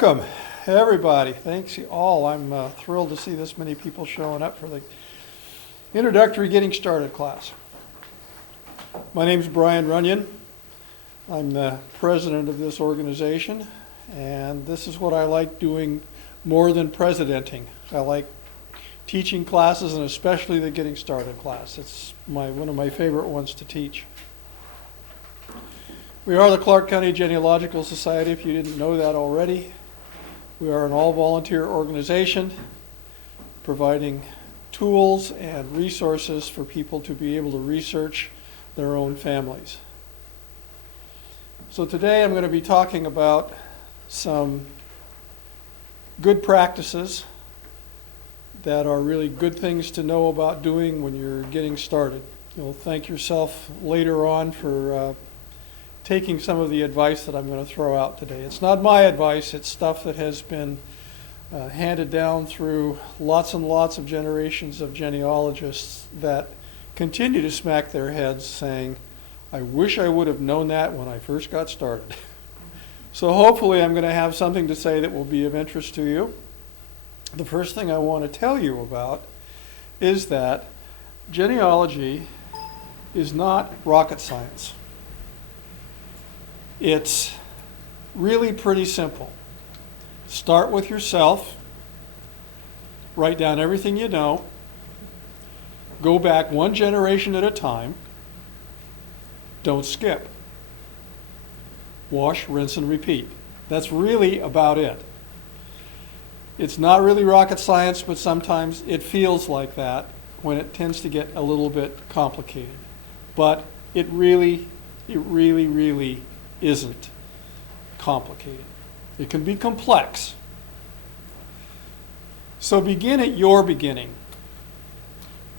Welcome, everybody. Thanks you all. I'm thrilled to see this many people showing up for the introductory getting started class. My name is Brian Runyan. I'm the president of this organization, and this is what I like doing more than presidenting. I like teaching classes, and especially the getting started class. It's one of my favorite ones to teach. We are the Clark County Genealogical Society, if you didn't know that already. We are an all-volunteer organization providing tools and resources for people to be able to research their own families. So today I'm going to be talking about some good practices that are really good things to know about doing when you're getting started. You'll thank yourself later on for taking some of the advice that I'm going to throw out today. It's not my advice, it's stuff that has been handed down through lots and lots of generations of genealogists that continue to smack their heads saying, I wish I would have known that when I first got started. So hopefully I'm going to have something to say that will be of interest to you. The first thing I want to tell you about is that genealogy is not rocket science. It's really pretty simple. Start with yourself, write down everything you know, go back one generation at a time, don't skip. Wash, rinse, and repeat. That's really about it. It's not really rocket science, but sometimes it feels like that when it tends to get a little bit complicated. But it really isn't complicated. It can be complex. So begin at your beginning.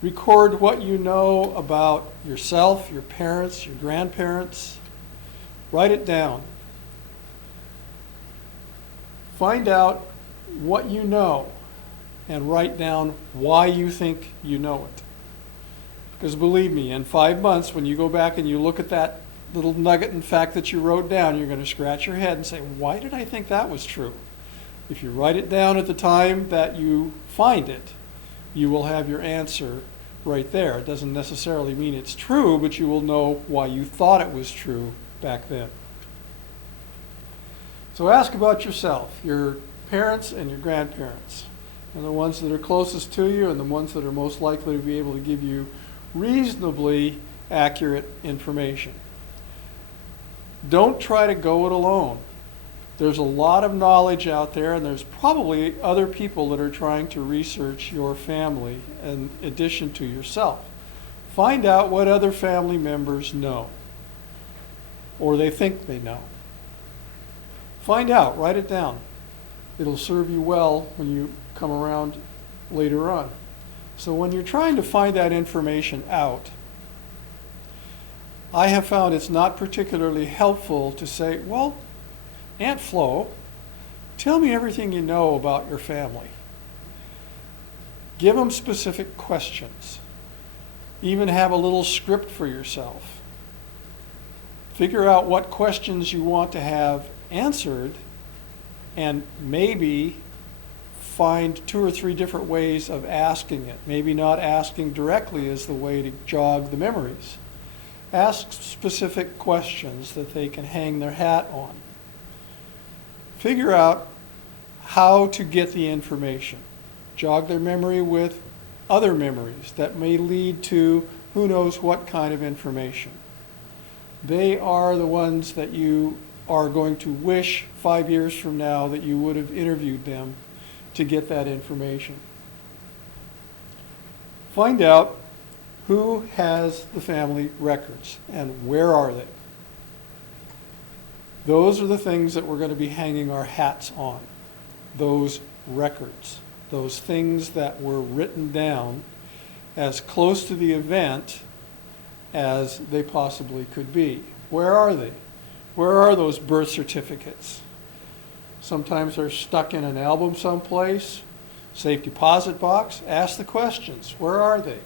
Record what you know about yourself, your parents, your grandparents. Write it down. Find out what you know and write down why you think you know it. Because believe me, in 5 months, when you go back and you look at that little nugget in fact that you wrote down, you're going to scratch your head and say, why did I think that was true? If you write it down at the time that you find it, you will have your answer right there. It doesn't necessarily mean it's true, but you will know why you thought it was true back then. So ask about yourself, your parents and your grandparents, and the ones that are closest to you and the ones that are most likely to be able to give you reasonably accurate information. Don't try to go it alone. There's a lot of knowledge out there, and there's probably other people that are trying to research your family in addition to yourself. Find out what other family members know, or they think they know. Find out, write it down. It'll serve you well when you come around later on. So when you're trying to find that information out, I have found it's not particularly helpful to say, well, Aunt Flo, tell me everything you know about your family. Give them specific questions. Even have a little script for yourself. Figure out what questions you want to have answered and maybe find 2 or 3 different ways of asking it. Maybe not asking directly is the way to jog the memories. Ask specific questions that they can hang their hat on. Figure out how to get the information. Jog their memory with other memories that may lead to who knows what kind of information. They are the ones that you are going to wish 5 years from now that you would have interviewed them to get that information. Find out who has the family records and where are they. Those are the things that we're going to be hanging our hats on. Those records, those things that were written down as close to the event as they possibly could be. Where are they? Where are those birth certificates? Sometimes they're stuck in an album someplace, safe deposit box. Ask the questions. Where are they?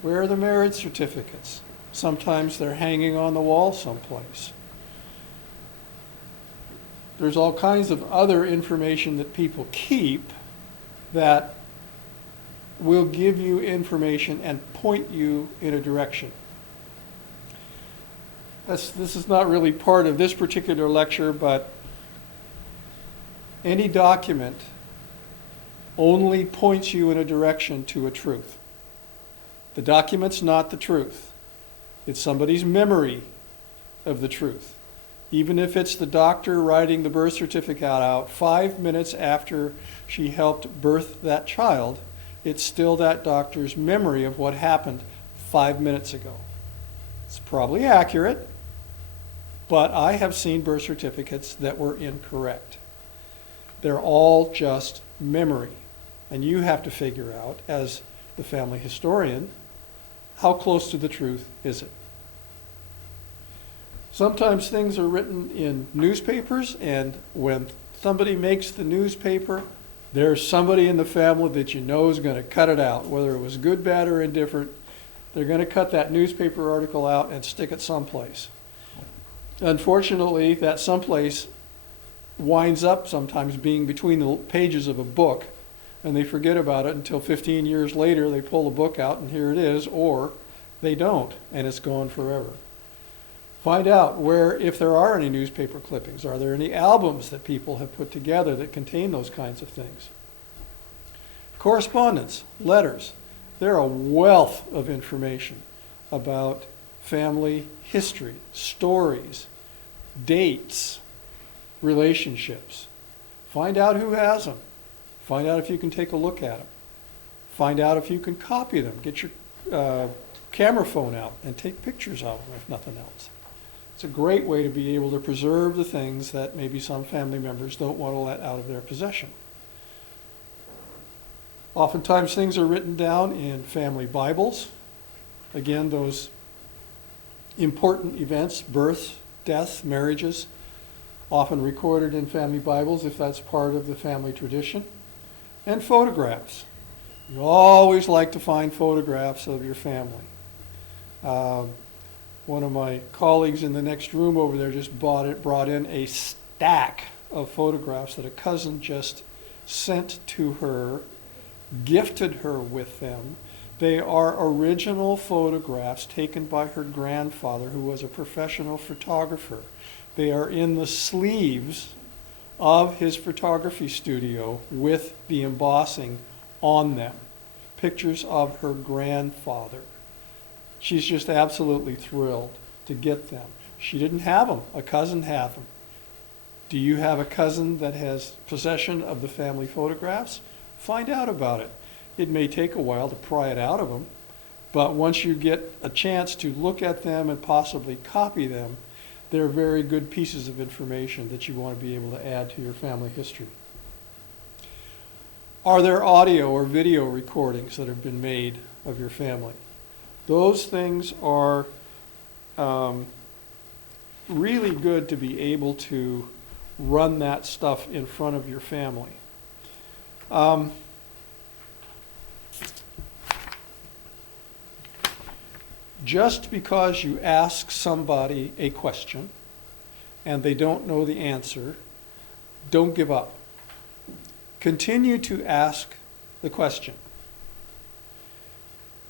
Where are the marriage certificates? Sometimes they're hanging on the wall someplace. There's all kinds of other information that people keep that will give you information and point you in a direction. This is not really part of this particular lecture, but any document only points you in a direction to a truth. The document's not the truth. It's somebody's memory of the truth. Even if it's the doctor writing the birth certificate out 5 minutes after she helped birth that child, it's still that doctor's memory of what happened 5 minutes ago. It's probably accurate, but I have seen birth certificates that were incorrect. They're all just memory. And you have to figure out, as the family historian, how close to the truth is it? Sometimes things are written in newspapers, and when somebody makes the newspaper, there's somebody in the family that you know is going to cut it out, whether it was good, bad, or indifferent. They're going to cut that newspaper article out and stick it someplace. Unfortunately, that someplace winds up sometimes being between the pages of a book, and they forget about it until 15 years later they pull the book out and here it is, or they don't, and it's gone forever. Find out where, if there are any newspaper clippings, are there any albums that people have put together that contain those kinds of things? Correspondence, letters, they're a wealth of information about family history, stories, dates, relationships. Find out who has them. Find out if you can take a look at them. Find out if you can copy them. Get your camera phone out and take pictures of them, if nothing else. It's a great way to be able to preserve the things that maybe some family members don't want to let out of their possession. Oftentimes things are written down in family Bibles. Again, those important events, births, deaths, marriages, often recorded in family Bibles if that's part of the family tradition. And photographs. You always like to find photographs of your family. One of my colleagues in the next room over there just brought in a stack of photographs that a cousin just sent to her, gifted her with them. They are original photographs taken by her grandfather, who was a professional photographer. They are in the sleeves of his photography studio with the embossing on them. Pictures of her grandfather. She's just absolutely thrilled to get them. She didn't have them. A cousin had them. Do you have a cousin that has possession of the family photographs? Find out about it. It may take a while to pry it out of them, but once you get a chance to look at them and possibly copy them, they're very good pieces of information that you want to be able to add to your family history. Are there audio or video recordings that have been made of your family? Those things are really good to be able to run that stuff in front of your family. Just because you ask somebody a question and they don't know the answer, don't give up. Continue to ask the question.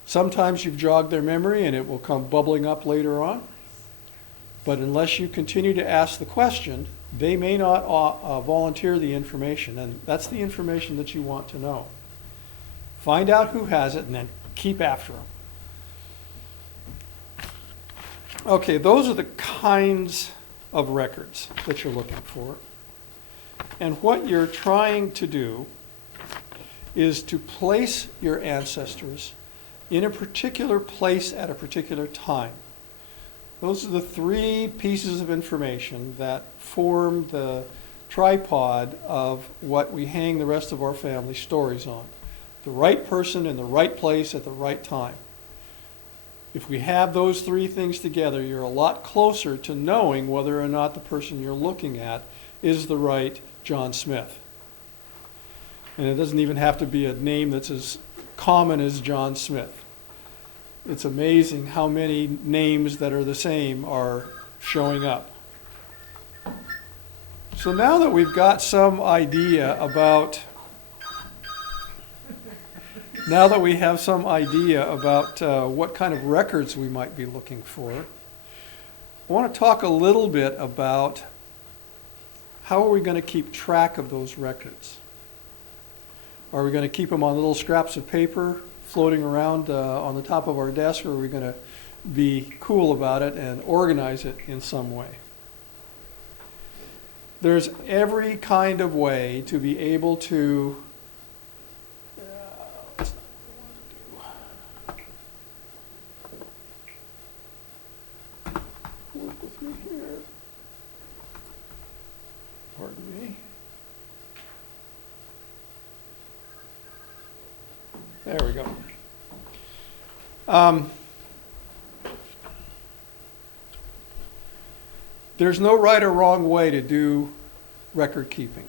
Sometimes you've jogged their memory and it will come bubbling up later on. But unless you continue to ask the question, they may not volunteer the information, and that's the information that you want to know. Find out who has it and then keep after them. Okay, those are the kinds of records that you're looking for. And what you're trying to do is to place your ancestors in a particular place at a particular time. Those are the three pieces of information that form the tripod of what we hang the rest of our family stories on. The right person in the right place at the right time. If we have those three things together, you're a lot closer to knowing whether or not the person you're looking at is the right John Smith. And it doesn't even have to be a name that's as common as John Smith. It's amazing how many names that are the same are showing up. So now that we've got some idea about, what kind of records we might be looking for, I want to talk a little bit about how are we going to keep track of those records. Are we going to keep them on little scraps of paper floating around on the top of our desk, or are we going to be cool about it and organize it in some way? There's every kind of way to be able to that's not what I want to do. Work with me here. Pardon me. There we go. There's no right or wrong way to do record keeping.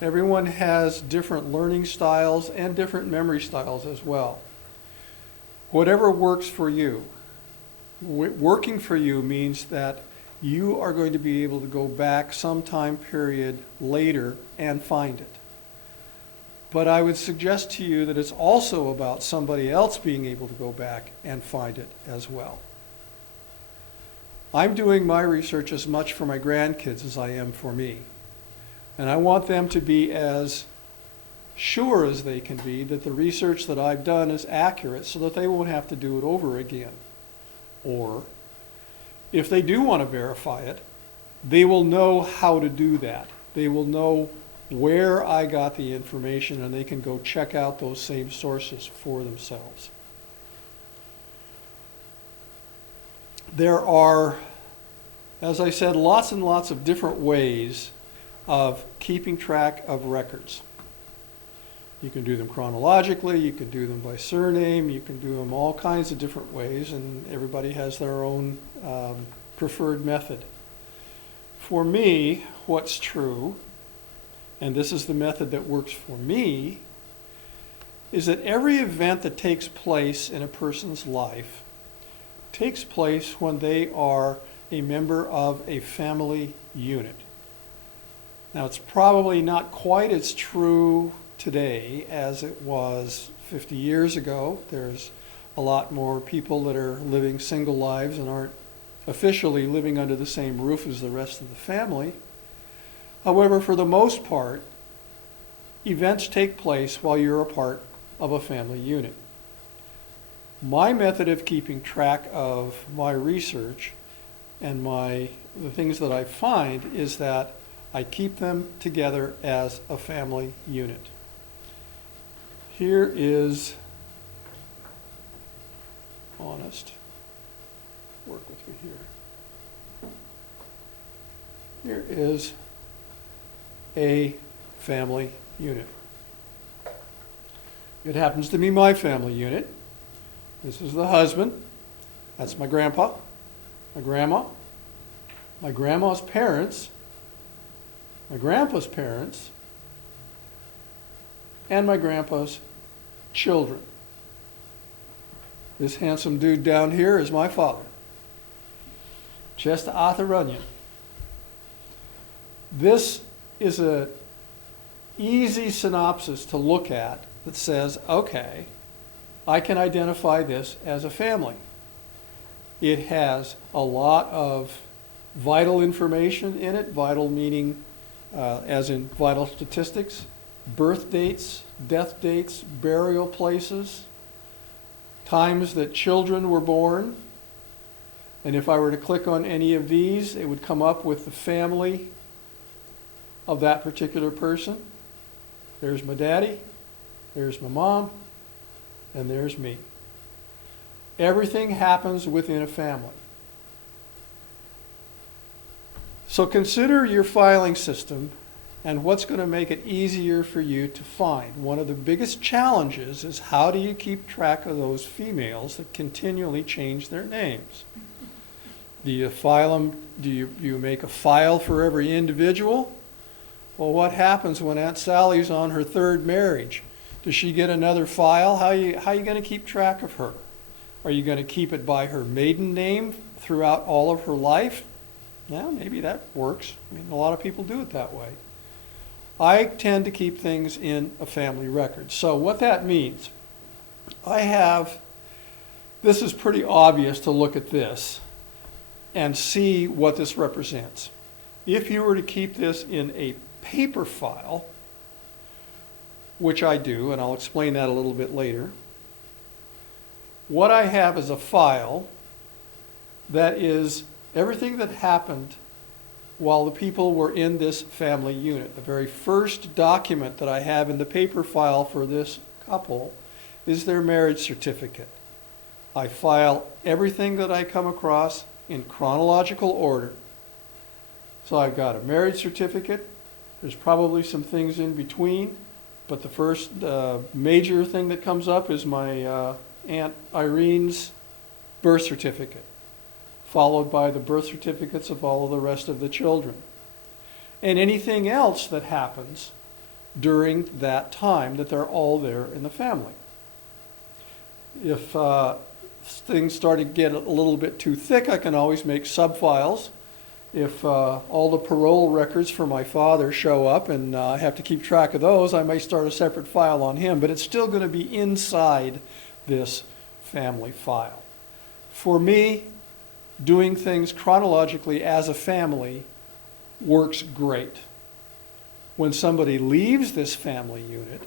Everyone has different learning styles and different memory styles as well. Whatever works for you. Working for you means that you are going to be able to go back some time period later and find it. But I would suggest to you that it's also about somebody else being able to go back and find it as well. I'm doing my research as much for my grandkids as I am for me. And I want them to be as sure as they can be that the research that I've done is accurate so that they won't have to do it over again. Or, if they do want to verify it, they will know how to do that. They will know where I got the information, and they can go check out those same sources for themselves. There are, as I said, lots and lots of different ways of keeping track of records. You can do them chronologically, you can do them by surname, you can do them all kinds of different ways, and everybody has their own preferred method. For me, what's true, and this is the method that works for me, is that every event that takes place in a person's life takes place when they are a member of a family unit. Now, it's probably not quite as true today as it was 50 years ago. There's a lot more people that are living single lives and aren't officially living under the same roof as the rest of the family. However, for the most part, events take place while you're a part of a family unit. My method of keeping track of my research and the things that I find is that I keep them together as a family unit. Here is honest. Work with me here. Here is a family unit. It happens to be my family unit. This is the husband. That's my grandpa, my grandma, my grandma's parents, my grandpa's parents, and my grandpa's children. This handsome dude down here is my father, Chester Arthur Runyon. This is an easy synopsis to look at that says, okay, I can identify this as a family. It has a lot of vital information in it, vital meaning as in vital statistics, birth dates, death dates, burial places, times that children were born. And if I were to click on any of these, it would come up with the family of that particular person. There's my daddy, there's my mom, and there's me. Everything happens within a family. So consider your filing system and what's going to make it easier for you to find. One of the biggest challenges is how do you keep track of those females that continually change their names? Do you file them? Do you make a file for every individual? Well, what happens when Aunt Sally's on her third marriage? Does she get another file? How are you going to keep track of her? Are you going to keep it by her maiden name throughout all of her life? Now, maybe that works. I mean, a lot of people do it that way. I tend to keep things in a family record. So what that means, this is pretty obvious to look at this and see what this represents. If you were to keep this in a paper file, which I do, and I'll explain that a little bit later, what I have is a file that is everything that happened while the people were in this family unit. The very first document that I have in the paper file for this couple is their marriage certificate. I file everything that I come across in chronological order. So I've got a marriage certificate. There's probably some things in between, but the first major thing that comes up is my Aunt Irene's birth certificate, followed by the birth certificates of all of the rest of the children. And anything else that happens during that time that they're all there in the family. If things start to get a little bit too thick, I can always make subfiles. If all the parole records for my father show up and I have to keep track of those, I may start a separate file on him, but it's still going to be inside this family file. For me, doing things chronologically as a family works great. When somebody leaves this family unit,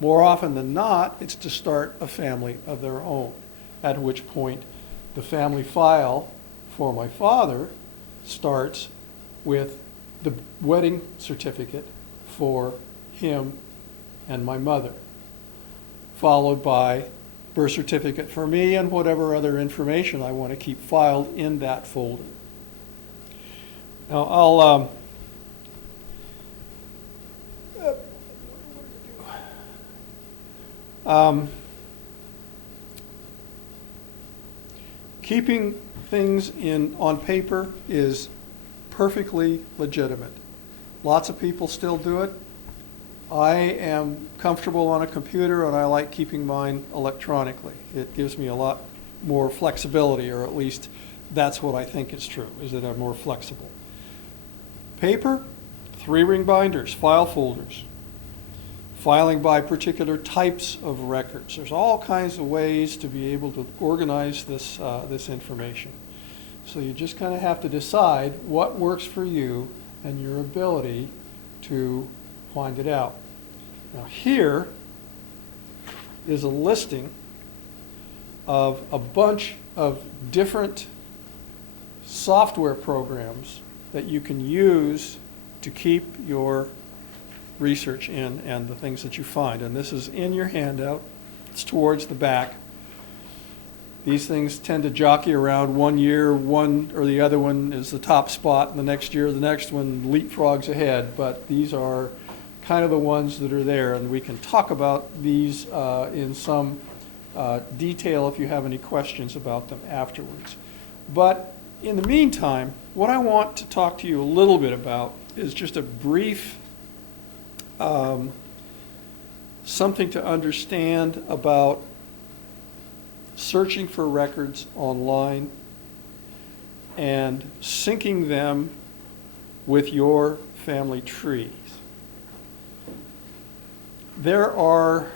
more often than not, it's to start a family of their own, at which point the family file for my father starts with the wedding certificate for him and my mother, followed by birth certificate for me and whatever other information I want to keep filed in that folder. Now keeping things on paper is perfectly legitimate. Lots of people still do it. I am comfortable on a computer and I like keeping mine electronically. It gives me a lot more flexibility, or at least that's what I think is true, is that I'm more flexible. Paper, 3-ring binders, file folders, filing by particular types of records. There's all kinds of ways to be able to organize this information. So you just kind of have to decide what works for you and your ability to find it out. Now here is a listing of a bunch of different software programs that you can use to keep your research in and the things that you find. And this is in your handout. It's towards the back. These things tend to jockey around. One year, one or the other one is the top spot, and the next year, the next one leapfrogs ahead. But these are kind of the ones that are there, and we can talk about these in some detail if you have any questions about them afterwards. But in the meantime, what I want to talk to you a little bit about is just a brief something to understand about searching for records online and syncing them with your family trees. There are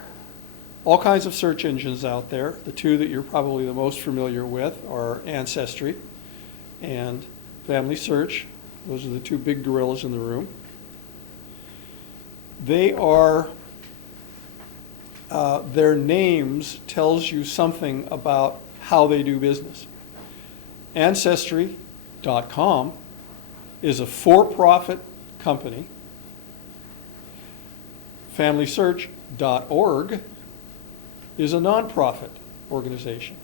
all kinds of search engines out there. The two that you're probably the most familiar with are Ancestry and Familysearch. Those are the two big gorillas in the room. They are, their names tells you something about how they do business. Ancestry.com is a for-profit company. Familysearch.org is a nonprofit organization.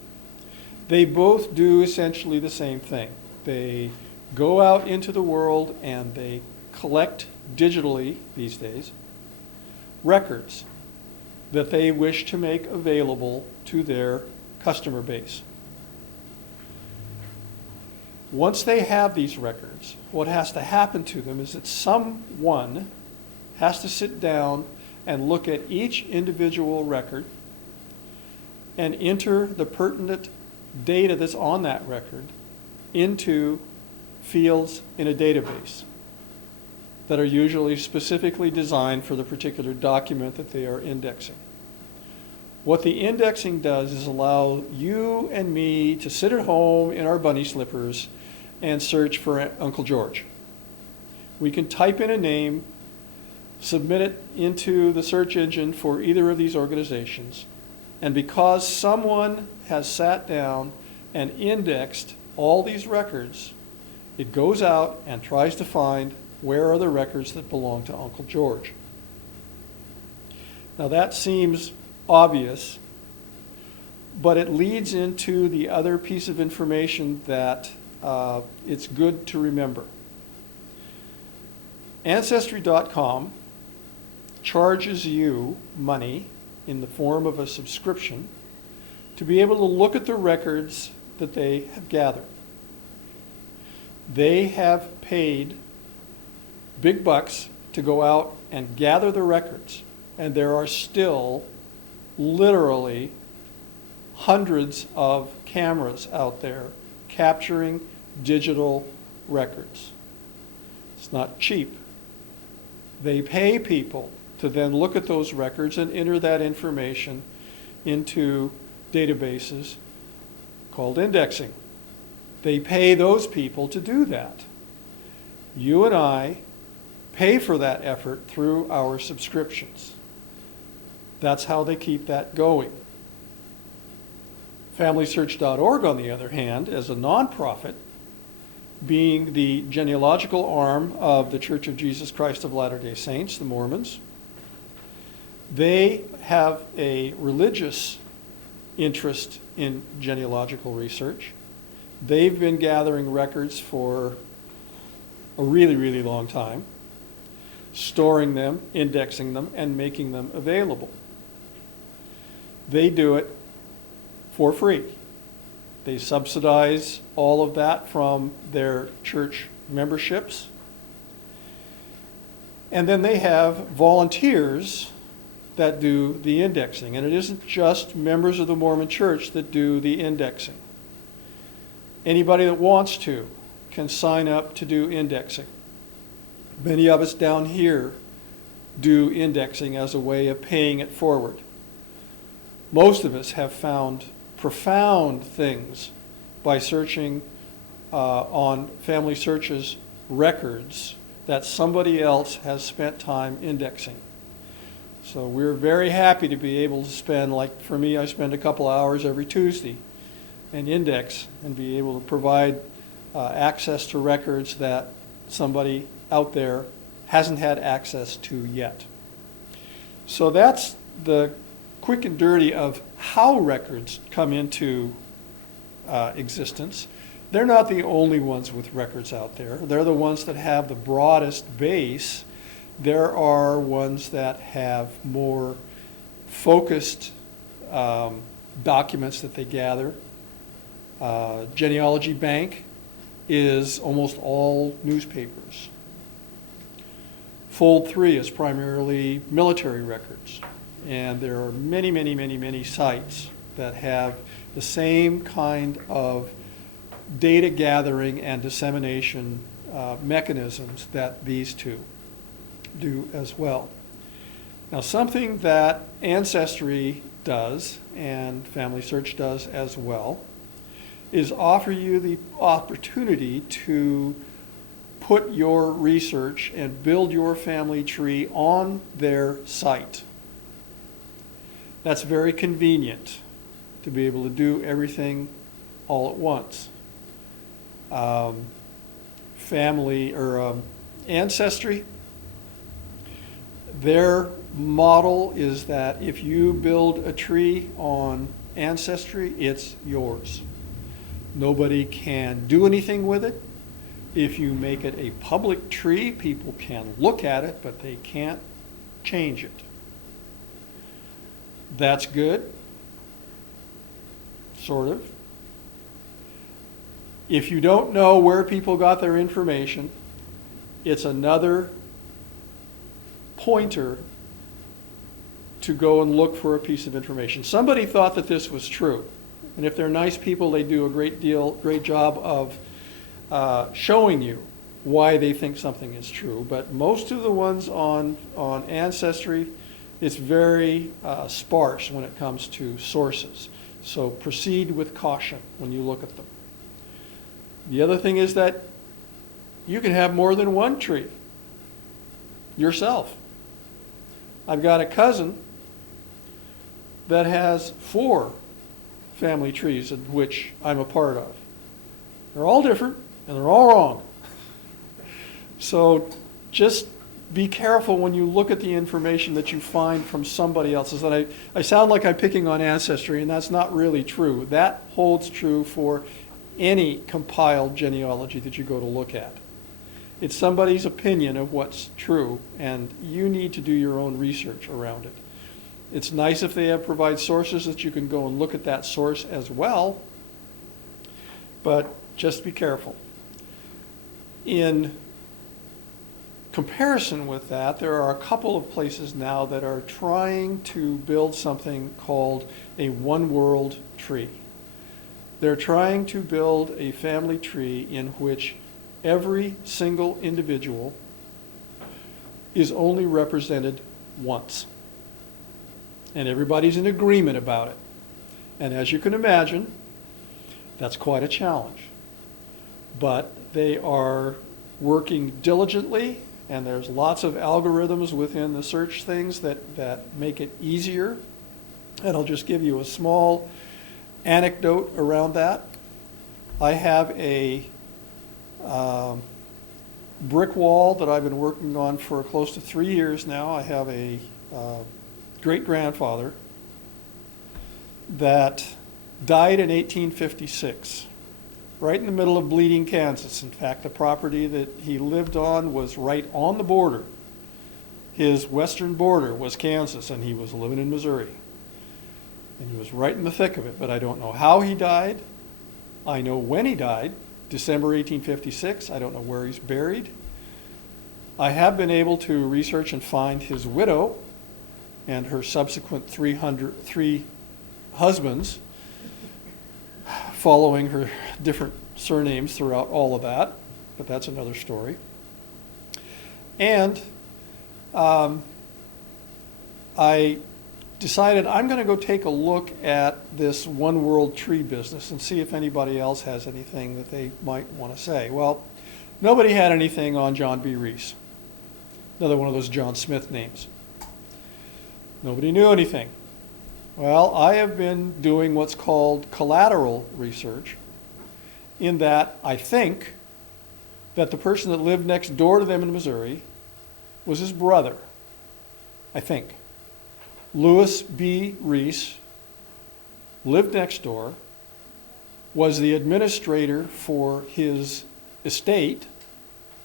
They both do essentially the same thing. They go out into the world and they collect digitally these days records that they wish to make available to their customer base. Once they have these records, what has to happen to them is that someone has to sit down and look at each individual record and enter the pertinent data that's on that record into fields in a database that are usually specifically designed for the particular document that they are indexing. What the indexing does is allow you and me to sit at home in our bunny slippers and search for Uncle George. We can type in a name, submit it into the search engine for either of these organizations, and because someone has sat down and indexed all these records, it goes out and tries to find where are the records that belong to Uncle George. Now that seems obvious, but it leads into the other piece of information that it's good to remember. Ancestry.com charges you money in the form of a subscription to be able to look at the records that they have gathered. They have paid big bucks to go out and gather the records, and there are still literally hundreds of cameras out there capturing digital records. It's not cheap. They pay people to then look at those records and enter that information into databases called indexing. They pay those people to do that. You and I pay for that effort through our subscriptions. That's how they keep that going. FamilySearch.org, on the other hand, as a nonprofit, being the genealogical arm of the Church of Jesus Christ of Latter-day Saints, the Mormons, they have a religious interest in genealogical research. They've been gathering records for a really, really long time, storing them, indexing them, and making them available. They do it for free. They subsidize all of that from their church memberships. And then they have volunteers that do the indexing. And it isn't just members of the Mormon Church that do the indexing. Anybody that wants to can sign up to do indexing. Many of us down here do indexing as a way of paying it forward. Most of us have found profound things by searching on Family Search's records that somebody else has spent time indexing. So we're very happy to be able to spend, like for me, I spend a couple hours every Tuesday and index and be able to provide access to records that somebody out there hasn't had access to yet. So that's the quick and dirty of how records come into existence. They're not the only ones with records out there. They're the ones that have the broadest base. There are ones that have more focused documents that they gather. Genealogy Bank is almost all newspapers. Fold 3 is primarily military records. And there are many, many, many, many sites that have the same kind of data gathering and dissemination mechanisms that these two do as well. Now, something that Ancestry does and Family Search does as well is offer you the opportunity to put your research and build your family tree on their site. That's very convenient to be able to do everything all at once. Ancestry, their model is that if you build a tree on Ancestry, it's yours. Nobody can do anything with it. If you make it a public tree, people can look at it, but they can't change it. That's good, sort of. If you don't know where people got their information, it's another pointer to go and look for a piece of information. Somebody thought that this was true. And if they're nice people, they do a great job of showing you why they think something is true. But most of the ones on Ancestry, it's very sparse when it comes to sources. So proceed with caution when you look at them. The other thing is that you can have more than one tree yourself. I've got a cousin that has 4 family trees of which I'm a part of. They're all different and they're all wrong. So just be careful when you look at the information that you find from somebody else's. And I sound like I'm picking on Ancestry, and that's not really true. That holds true for any compiled genealogy that you go to look at. It's somebody's opinion of what's true, and you need to do your own research around it. It's nice if they provide sources that you can go and look at that source as well, but just be careful. In comparison with that, there are a couple of places now that are trying to build something called a one-world tree. They're trying to build a family tree in which every single individual is only represented once. And everybody's in agreement about it. And as you can imagine, that's quite a challenge. But they are working diligently, and there's lots of algorithms within the search things that make it easier. And I'll just give you a small anecdote around that. I have a brick wall that I've been working on for close to 3 years now. I have a great-grandfather that died in 1856, right in the middle of Bleeding, Kansas. In fact, the property that he lived on was right on the border. His western border was Kansas, and he was living in Missouri. And he was right in the thick of it, but I don't know how he died. I know when he died, December 1856. I don't know where he's buried. I have been able to research and find his widow and her subsequent 3 husbands, following her different surnames throughout all of that, but that's another story. And I decided I'm going to go take a look at this one world tree business and see if anybody else has anything that they might want to say. Well, nobody had anything on John B. Reese, another one of those John Smith names. Nobody knew anything. Well, I have been doing what's called collateral research, in that I think that the person that lived next door to them in Missouri was his brother. I think. Lewis B. Reese lived next door, was the administrator for his estate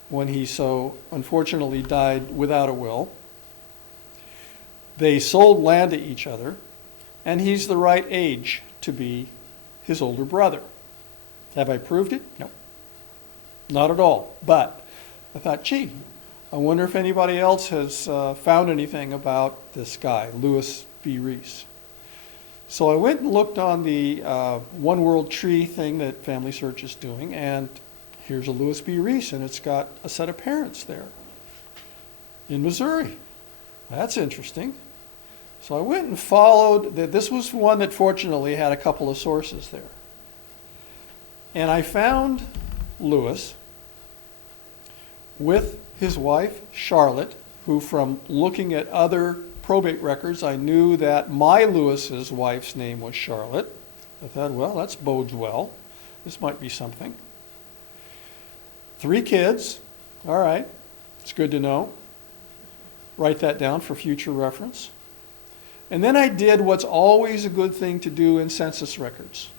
when he so unfortunately died without a will. They sold land to each other, and he's the right age to be his older brother. Have I proved it? No. Not at all. But I thought, gee, I wonder if anybody else has found anything about this guy, Lewis B. Reese. So I went and looked on the One World Tree thing that Familysearch is doing, and here's a Lewis B. Reese, and it's got a set of parents there in Missouri. That's interesting. So I went and followed, this was one that fortunately had a couple of sources there. And I found Lewis with his wife, Charlotte, who from looking at other probate records, I knew that my Lewis's wife's name was Charlotte. I thought, well, that bodes well. This might be something. 3 kids. All right. It's good to know. Write that down for future reference. And then I did what's always a good thing to do in census records.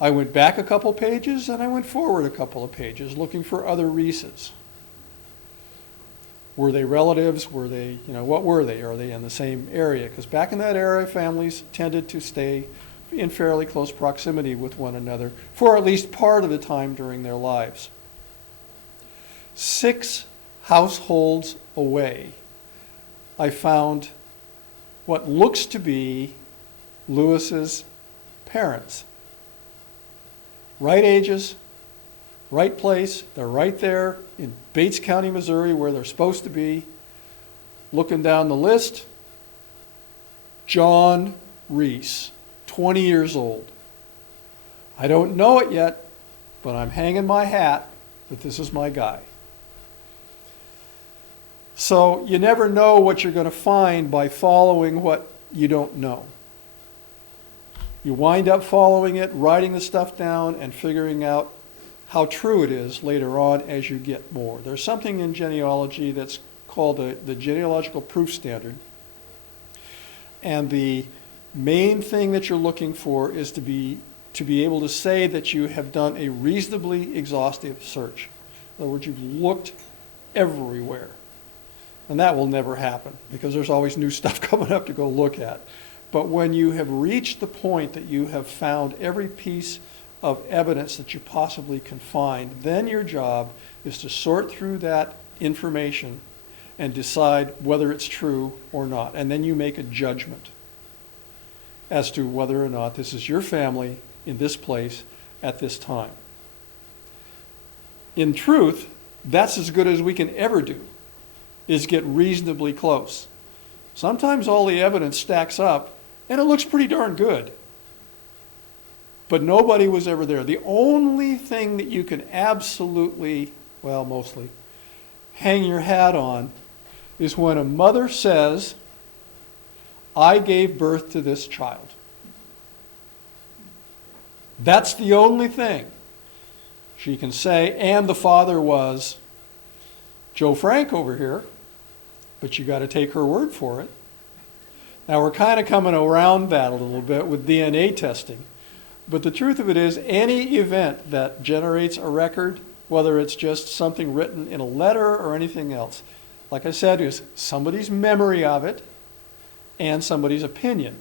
I went back a couple pages and I went forward a couple of pages looking for other Reeses. Were they relatives? Were they, what were they? Are they in the same area? Because back in that era, families tended to stay in fairly close proximity with one another for at least part of the time during their lives. 6 households away, I found what looks to be Lewis's parents. Right ages, Right place, they're right there in Bates County, Missouri, where they're supposed to be. Looking down the list, John Reese, 20 years old. I don't know it yet, but I'm hanging my hat that this is my guy. So you never know what you're going to find by following what you don't know. You wind up following it, writing the stuff down, and figuring out how true it is later on as you get more. There's something in genealogy that's called the genealogical proof standard. And the main thing that you're looking for is to be able to say that you have done a reasonably exhaustive search. In other words, you've looked everywhere. And that will never happen because there's always new stuff coming up to go look at. But when you have reached the point that you have found every piece of evidence that you possibly can find, then your job is to sort through that information and decide whether it's true or not. And then you make a judgment as to whether or not this is your family in this place at this time. In truth, that's as good as we can ever do, is get reasonably close. Sometimes all the evidence stacks up and it looks pretty darn good. But nobody was ever there. The only thing that you can absolutely, well, mostly, hang your hat on is when a mother says, I gave birth to this child. That's the only thing she can say, and the father was Joe Frank over here, but you got to take her word for it. Now we're kind of coming around that a little bit with DNA testing, but the truth of it is any event that generates a record, whether it's just something written in a letter or anything else, like I said, is somebody's memory of it and somebody's opinion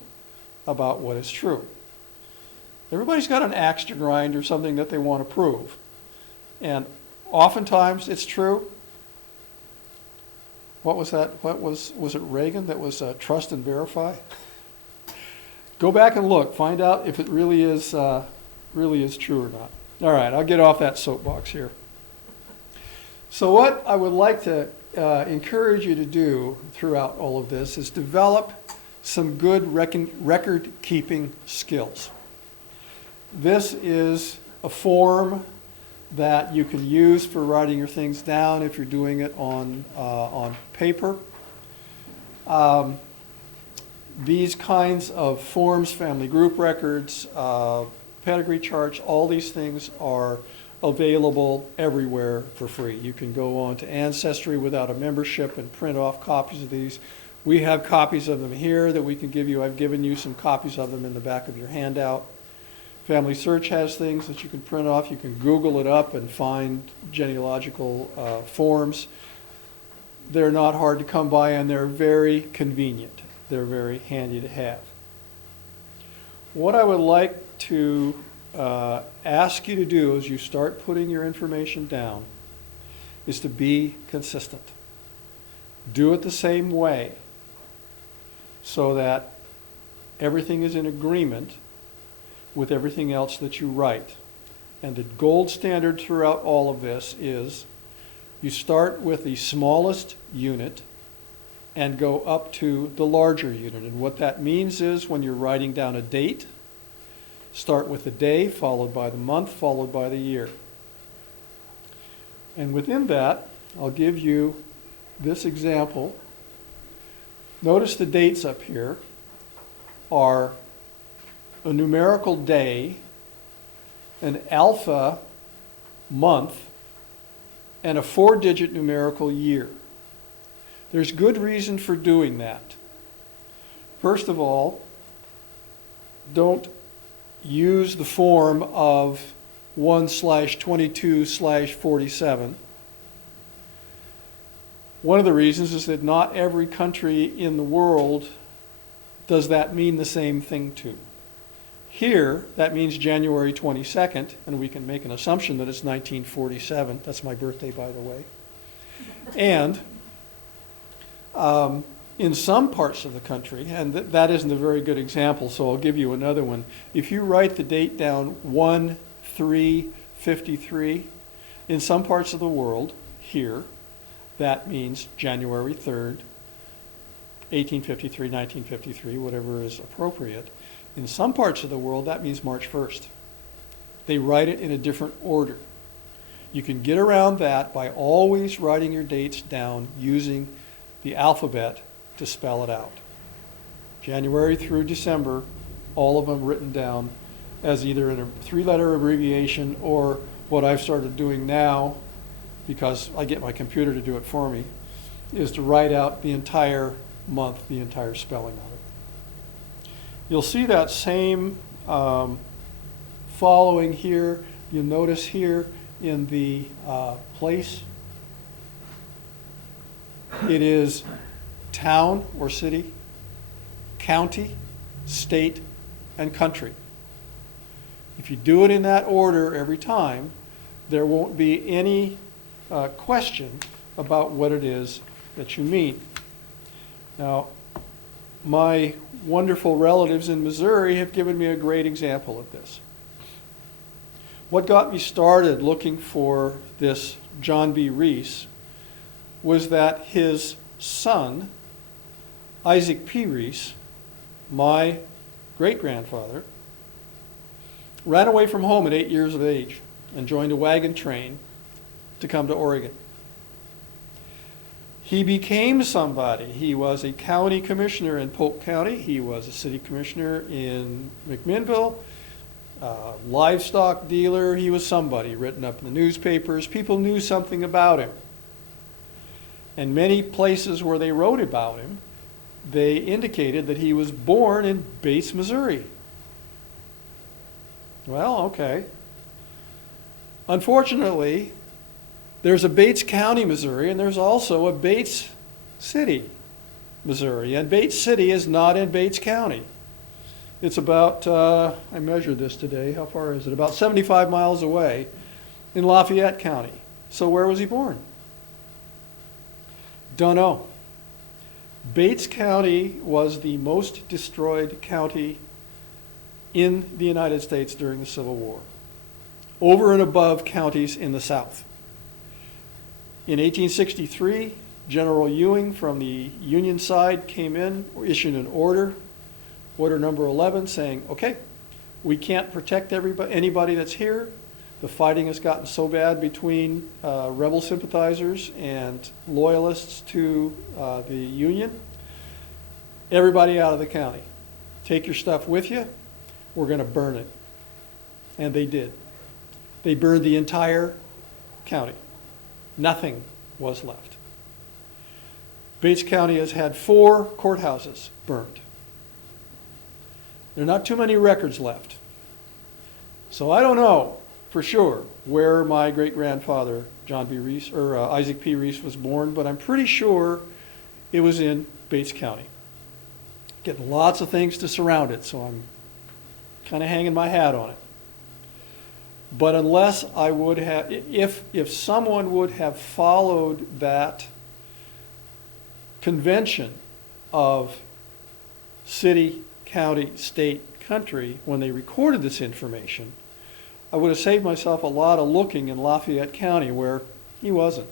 about what is true. Everybody's got an axe to grind or something that they want to prove. And oftentimes it's true. What was that? Was it Reagan that was trust and verify? Go back and look. Find out if it really is true or not. All right, I'll get off that soapbox here. So what I would like to encourage you to do throughout all of this is develop some good record-keeping skills. This is a form that you can use for writing your things down if you're doing it on paper. These kinds of forms, family group records, pedigree charts, all these things are available everywhere for free. You can go on to Ancestry without a membership and print off copies of these. We have copies of them here that we can give you. I've given you some copies of them in the back of your handout. Familysearch has things that you can print off. You can Google it up and find genealogical forms. They're not hard to come by and they're very convenient. They're very handy to have. What I would like to ask you to do as you start putting your information down is to be consistent. Do it the same way so that everything is in agreement with everything else that you write. And the gold standard throughout all of this is you start with the smallest unit and go up to the larger unit. And what that means is when you're writing down a date, start with the day, followed by the month, followed by the year. And within that, I'll give you this example. Notice the dates up here are a numerical day, an alpha month, and a 4-digit numerical year. There's good reason for doing that. First of all, don't use the form of 1/22/47. One of the reasons is that not every country in the world does that mean the same thing to. Here, that means January 22nd, and we can make an assumption that it's 1947. That's my birthday, by the way. And in some parts of the country, and that isn't a very good example, so I'll give you another one. If you write the date down 1/3/53, In some parts of the world, here, that means January 3rd, 1853, 1953, whatever is appropriate. In some parts of the world, that means March 1st. They write it in a different order. You can get around that by always writing your dates down using the alphabet to spell it out. January through December, all of them written down as either in a three-letter abbreviation or what I've started doing now, because I get my computer to do it for me, is to write out the entire month, the entire spelling of it. You'll see that same following here. You'll notice here in the place, it is town or city, county, state, and country. If you do it in that order every time, there won't be any question about what it is that you mean. Now, my wonderful relatives in Missouri have given me a great example of this. What got me started looking for this John B. Reese was that his son, Isaac P. Reese, my great-grandfather, ran away from home at 8 years of age and joined a wagon train to come to Oregon. He became somebody. He was a county commissioner in Polk County. He was a city commissioner in McMinnville, livestock dealer. He was somebody written up in the newspapers. People knew something about him. And many places where they wrote about him, they indicated that he was born in Bates, Missouri. Well, okay. Unfortunately, there's a Bates County, Missouri, and there's also a Bates City, Missouri. And Bates City is not in Bates County. It's about, I measured this today, how far is it? About 75 miles away in Lafayette County. So where was he born? Don't know. Bates County was the most destroyed county in the United States during the Civil War, over and above counties in the South. In 1863, General Ewing from the Union side came in, issued an order number 11, saying, okay, we can't protect anybody that's here. The fighting has gotten so bad between rebel sympathizers and loyalists to the Union. Everybody out of the county. Take your stuff with you. We're going to burn it. And they did. They burned the entire county. Nothing was left. Bates County has had 4 courthouses burned. There are not too many records left. So I don't know for sure where my great-grandfather, John B. Reese, or Isaac P. Reese was born, but I'm pretty sure it was in Bates County. Getting lots of things to surround it, so I'm kind of hanging my hat on it. But unless I would have, if someone would have followed that convention of city, county, state, country, when they recorded this information, I would have saved myself a lot of looking in Lafayette County where he wasn't.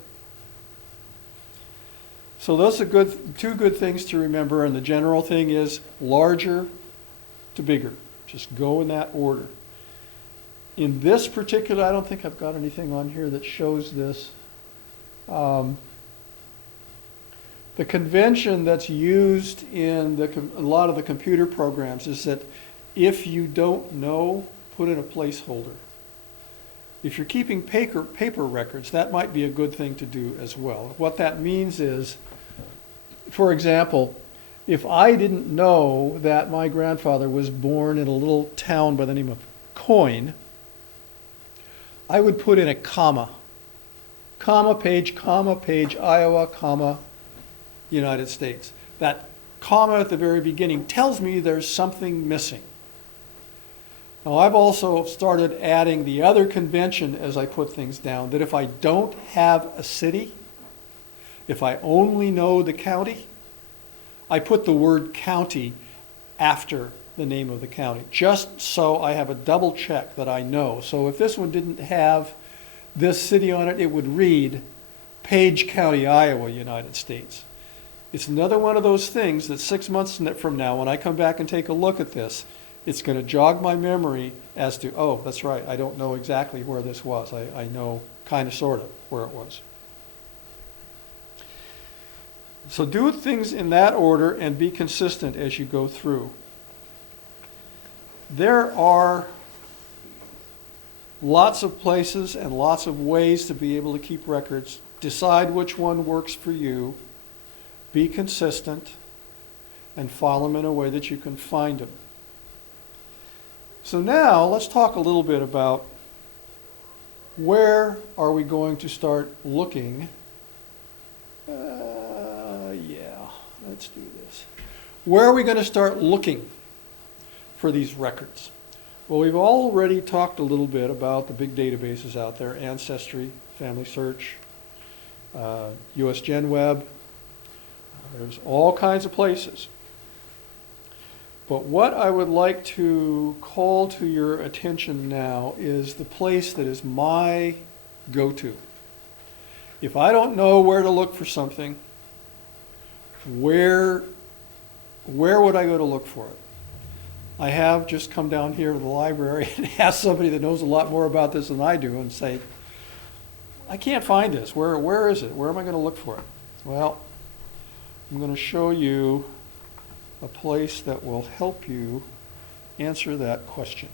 So those are two good things to remember, and the general thing is larger to bigger. Just go in that order. In this particular, I don't think I've got anything on here that shows this. The convention that's used in a lot of the computer programs is that if you don't know, put in a placeholder. If you're keeping paper records, that might be a good thing to do as well. What that means is, for example, if I didn't know that my grandfather was born in a little town by the name of Coyne, I would put in a comma, page, Iowa, comma, United States. That comma at the very beginning tells me there's something missing. Now, I've also started adding the other convention as I put things down, that if I don't have a city, if I only know the county, I put the word county after the name of the county, just so I have a double check that I know. So if this one didn't have this city on it, it would read Page County, Iowa, United States. It's another one of those things that 6 months from now, when I come back and take a look at this, it's going to jog my memory as to, oh, that's right, I don't know exactly where this was. I know kind of, sort of, where it was. So do things in that order and be consistent as you go through. There are lots of places and lots of ways to be able to keep records. Decide which one works for you. Be consistent and file them in a way that you can find them. So now let's talk a little bit about where are we going to start looking. Let's do this. Where are we going to start looking for these records? Well, we've already talked a little bit about the big databases out there, Ancestry, Familysearch, US GenWeb. There's all kinds of places. But what I would like to call to your attention now is the place that is my go-to. If I don't know where to look for something, where would I go to look for it? I have just come down here to the library and asked somebody that knows a lot more about this than I do and say, I can't find this. Where is it? Where am I going to look for it? Well, I'm going to show you a place that will help you answer that question.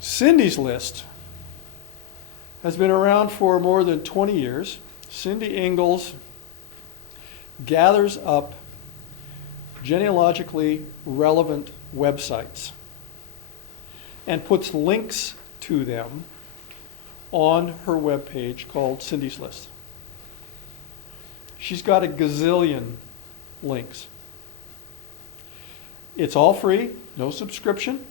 Cindy's List has been around for more than 20 years. Cindy Ingalls gathers up genealogically relevant websites and puts links to them on her webpage called Cindy's List. She's got a gazillion links. It's all free, no subscription.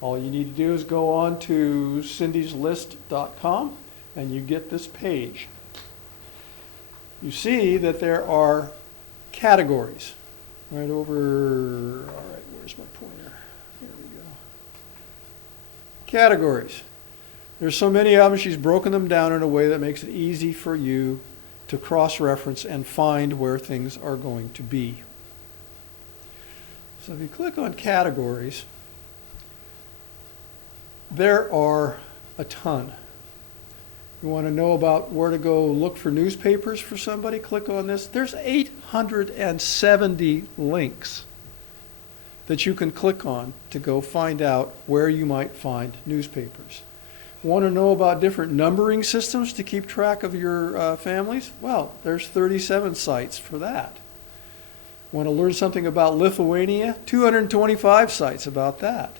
All you need to do is go on to cindyslist.com and you get this page. You see that there are categories right over, all right, where's my pointer? Here we go. Categories. There's so many of them, she's broken them down in a way that makes it easy for you to cross-reference and find where things are going to be. So if you click on categories, there are a ton. You want to know about where to go look for newspapers for somebody? Click on this. There's 870 links that you can click on to go find out where you might find newspapers. Want to know about different numbering systems to keep track of your families? Well, there's 37 sites for that. Want to learn something about Lithuania? 225 sites about that.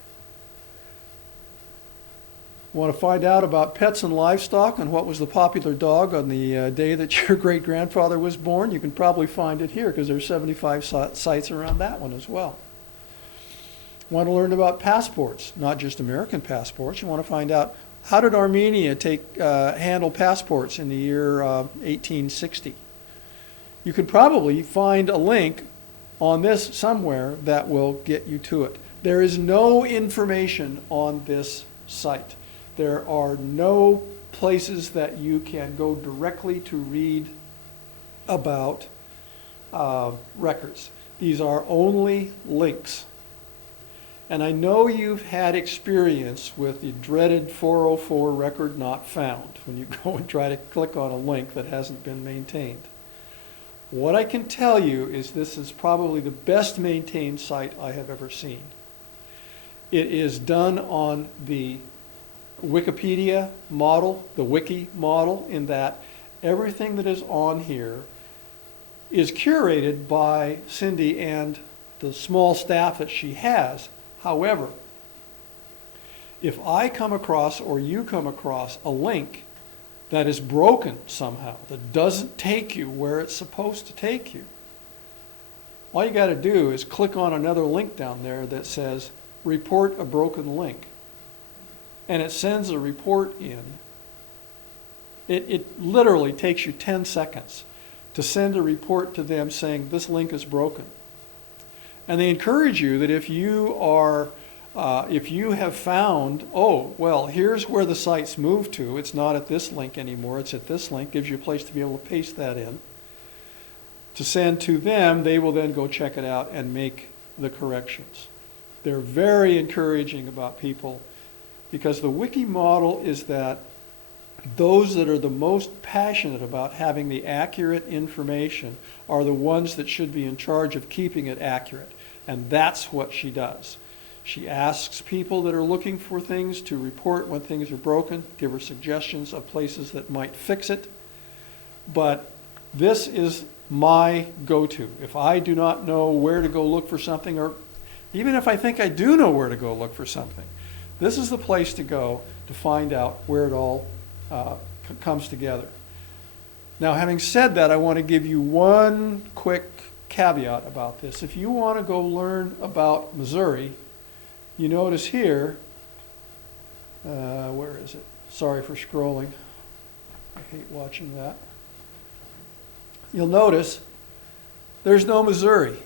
Want to find out about pets and livestock and what was the popular dog on the day that your great-grandfather was born? You can probably find it here because there's 75 sites around that one as well. Want to learn about passports, not just American passports. You want to find out how did Armenia handle passports in the year 1860? You can probably find a link on this somewhere that will get you to it. There is no information on this site. There are no places that you can go directly to read about records. These are only links. And I know you've had experience with the dreaded 404 record not found when you go and try to click on a link that hasn't been maintained. What I can tell you is this is probably the best maintained site I have ever seen. It is done on the Wikipedia model, the wiki model, in that everything that is on here is curated by Cindy and the small staff that she has. However, if I come across or you come across a link that is broken somehow, that doesn't take you where it's supposed to take you, all you got to do is click on another link down there that says report a broken link. And it sends a report in. It literally takes you 10 seconds to send a report to them saying this link is broken. And they encourage you that if you are If you have found, oh, well, here's where the site's moved to. It's not at this link anymore. It's at this link. Gives you a place to be able to paste that in. To send to them, they will then go check it out and make the corrections. They're very encouraging about people, because the wiki model is that those that are the most passionate about having the accurate information are the ones that should be in charge of keeping it accurate. And that's what she does. She asks people that are looking for things to report when things are broken, give her suggestions of places that might fix it. But this is my go-to. If I do not know where to go look for something, or even if I think I do know where to go look for something, this is the place to go to find out where it all comes together. Now, having said that, I want to give you one quick caveat about this. If you want to go learn about Missouri, you notice here, where is it? Sorry for scrolling. I hate watching that. You'll notice there's no Missouri.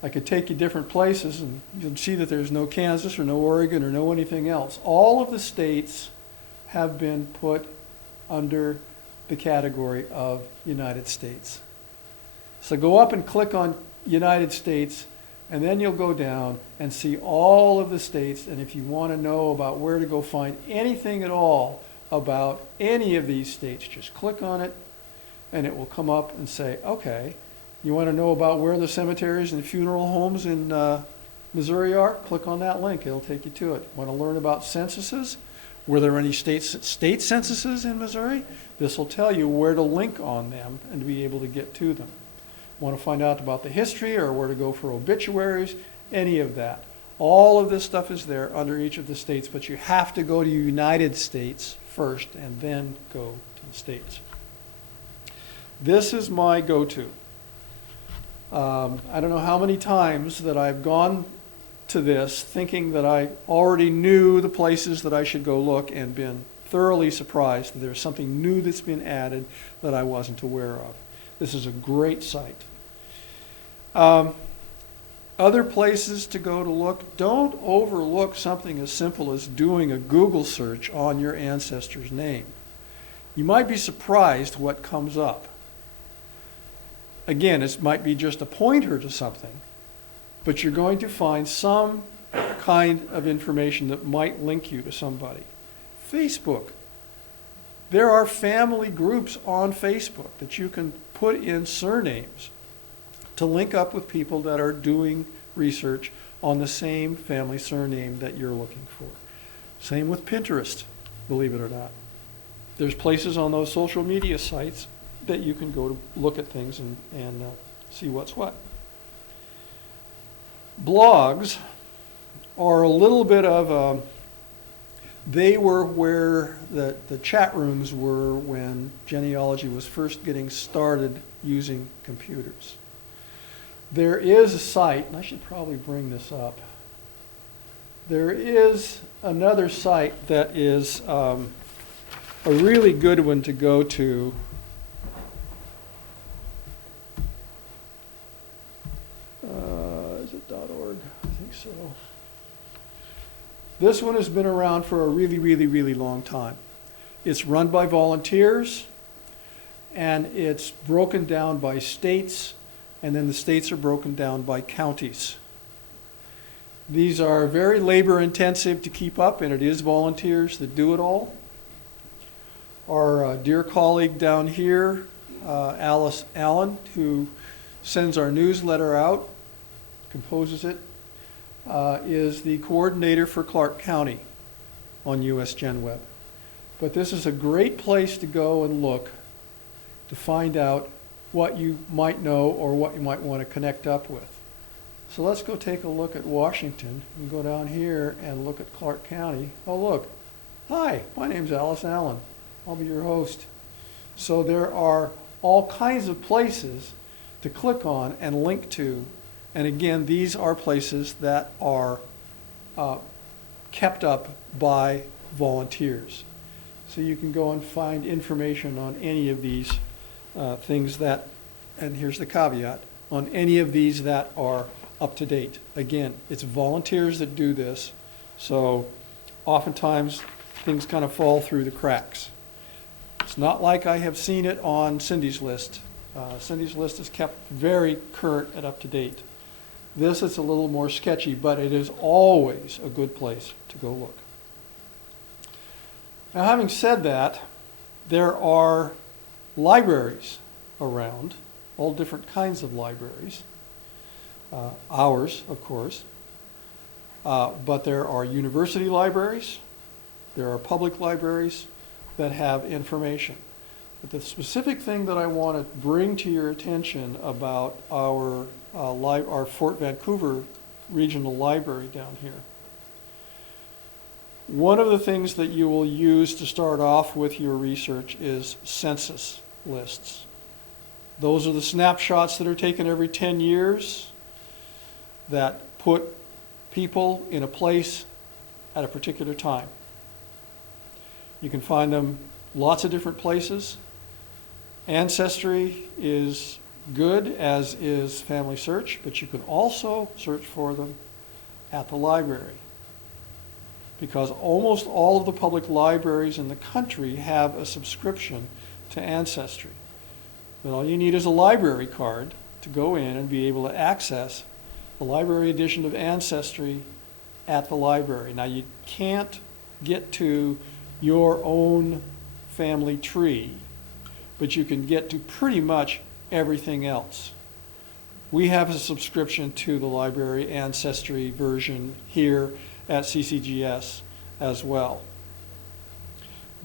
I could take you different places and you'll see that there's no Kansas or no Oregon or no anything else. All of the states have been put under the category of United States. So go up and click on United States, and then you'll go down and see all of the states. And if you want to know about where to go find anything at all about any of these states, just click on it and it will come up and say, okay, you want to know about where the cemeteries and funeral homes in Missouri are? Click on that link, it'll take you to it. Want to learn about censuses? Were there any state censuses in Missouri? This will tell you where to link on them and to be able to get to them. Want to find out about the history or where to go for obituaries? Any of that. All of this stuff is there under each of the states, but you have to go to United States first and then go to the states. This is my go-to. I don't know how many times that I've gone to this thinking that I already knew the places that I should go look and been thoroughly surprised that there's something new that's been added that I wasn't aware of. This is a great site. Other places to go to look, don't overlook something as simple as doing a Google search on your ancestor's name. You might be surprised what comes up. Again, it might be just a pointer to something, but you're going to find some kind of information that might link you to somebody. Facebook. There are family groups on Facebook that you can put in surnames to link up with people that are doing research on the same family surname that you're looking for. Same with Pinterest, believe it or not. There's places on those social media sites that you can go to look at things and see what's what. Blogs are a little bit of they were where the chat rooms were when genealogy was first getting started using computers. There is a site, and I should probably bring this up. There is another site that is a really good one to go to. Is it .org? I think so. This one has been around for a really, really, really long time. It's run by volunteers, and it's broken down by states, and then the states are broken down by counties. These are very labor intensive to keep up, and it is volunteers that do it all. Our dear colleague down here, Alice Allen, who sends our newsletter out, composes it, is the coordinator for Clark County on US GenWeb. But this is a great place to go and look to find out what you might know or what you might want to connect up with. So let's go take a look at Washington and go down here and look at Clark County. Oh, look. Hi, my name's Alice Allen. I'll be your host. So there are all kinds of places to click on and link to. And again, these are places that are kept up by volunteers. So you can go and find information on any of these things that, and here's the caveat, on any of these that are up to date. Again, it's volunteers that do this, so oftentimes things kind of fall through the cracks. It's not like I have seen it on Cindy's list. Cindy's list is kept very current and up to date. This is a little more sketchy, but it is always a good place to go look. Now, having said that, there are libraries around, all different kinds of libraries. Ours, of course. But there are university libraries, there are public libraries that have information. But the specific thing that I want to bring to your attention about our Fort Vancouver Regional Library down here, one of the things that you will use to start off with your research is census lists. Those are the snapshots that are taken every 10 years that put people in a place at a particular time. You can find them lots of different places. Ancestry is good, as is Familysearch, but you can also search for them at the library, because almost all of the public libraries in the country have a subscription to Ancestry. But all you need is a library card to go in and be able to access the library edition of Ancestry at the library. Now, you can't get to your own family tree, but you can get to pretty much everything else. We have a subscription to the library Ancestry version here at CCGS as well.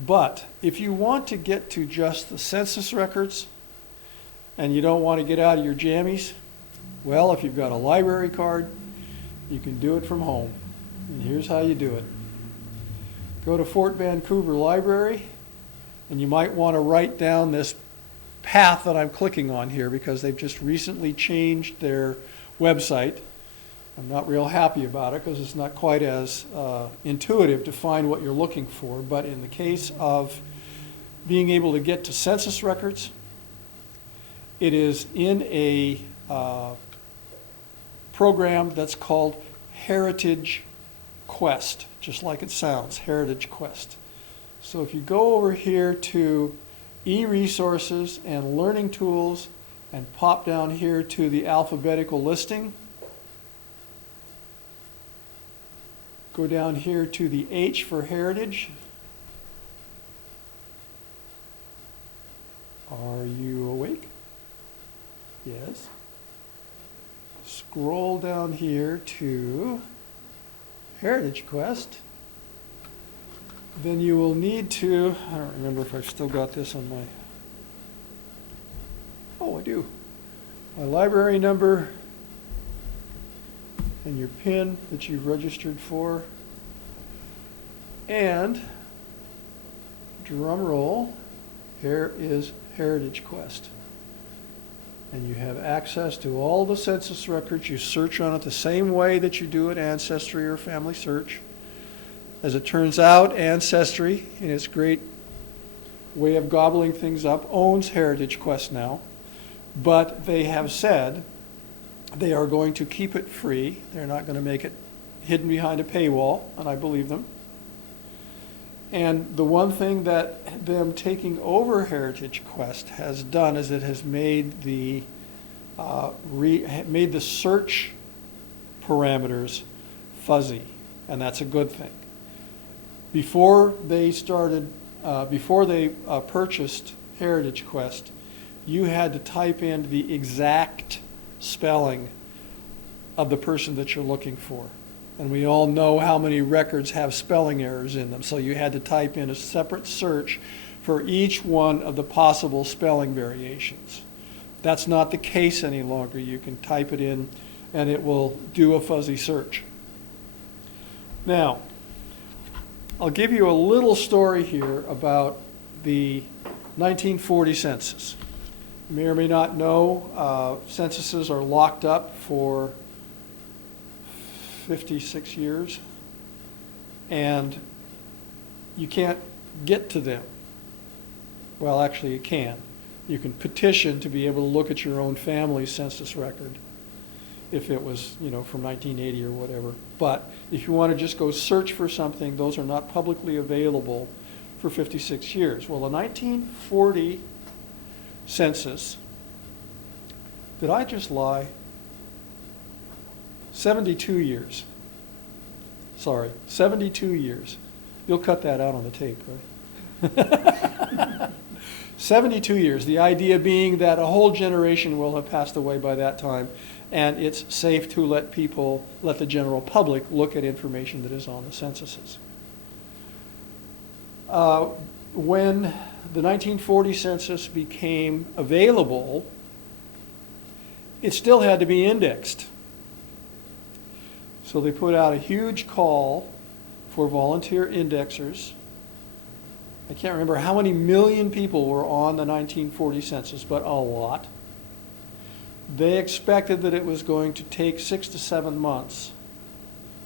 But if you want to get to just the census records and you don't want to get out of your jammies, well, if you've got a library card, you can do it from home. And here's how you do it. Go to Fort Vancouver Library, and you might want to write down this path that I'm clicking on here, because they've just recently changed their website. I'm not real happy about it because it's not quite as intuitive to find what you're looking for. But in the case of being able to get to census records, it is in a program that's called Heritage Quest, just like it sounds, Heritage Quest. So if you go over here to e-resources and learning tools and pop down here to the alphabetical listing, go down here to the H for heritage. Are you awake? Yes. Scroll down here to Heritage Quest. Then you will need to, I don't remember if I've still got this on my, oh, I do. My library number and your PIN that you've registered for. And, drum roll, here is Heritage Quest. And you have access to all the census records. You search on it the same way that you do at Ancestry or Familysearch. As it turns out, Ancestry, in its great way of gobbling things up, owns Heritage Quest now. But they have said they are going to keep it free. They're not going to make it hidden behind a paywall, and I believe them. And the one thing that them taking over Heritage Quest has done is it has made the made the search parameters fuzzy, and that's a good thing. Before they purchased Heritage Quest, you had to type in the exact spelling of the person that you're looking for. And we all know how many records have spelling errors in them. So you had to type in a separate search for each one of the possible spelling variations. That's not the case any longer. You can type it in and it will do a fuzzy search. Now, I'll give you a little story here about the 1940 census. You may or may not know, censuses are locked up for 56 years, and you can't get to them. Well, actually you can. You can petition to be able to look at your own family's census record, if it was, from 1980 or whatever. But if you want to just go search for something, those are not publicly available for 56 years. Well, the 1940 census, did I just lie? 72 years. Sorry, 72 years. You'll cut that out on the tape, right? 72 years. The idea being that a whole generation will have passed away by that time, and it's safe to let the general public look at information that is on the censuses. When the 1940 census became available, it still had to be indexed. So they put out a huge call for volunteer indexers. I can't remember how many million people were on the 1940 census, but a lot. They expected that it was going to take 6 to 7 months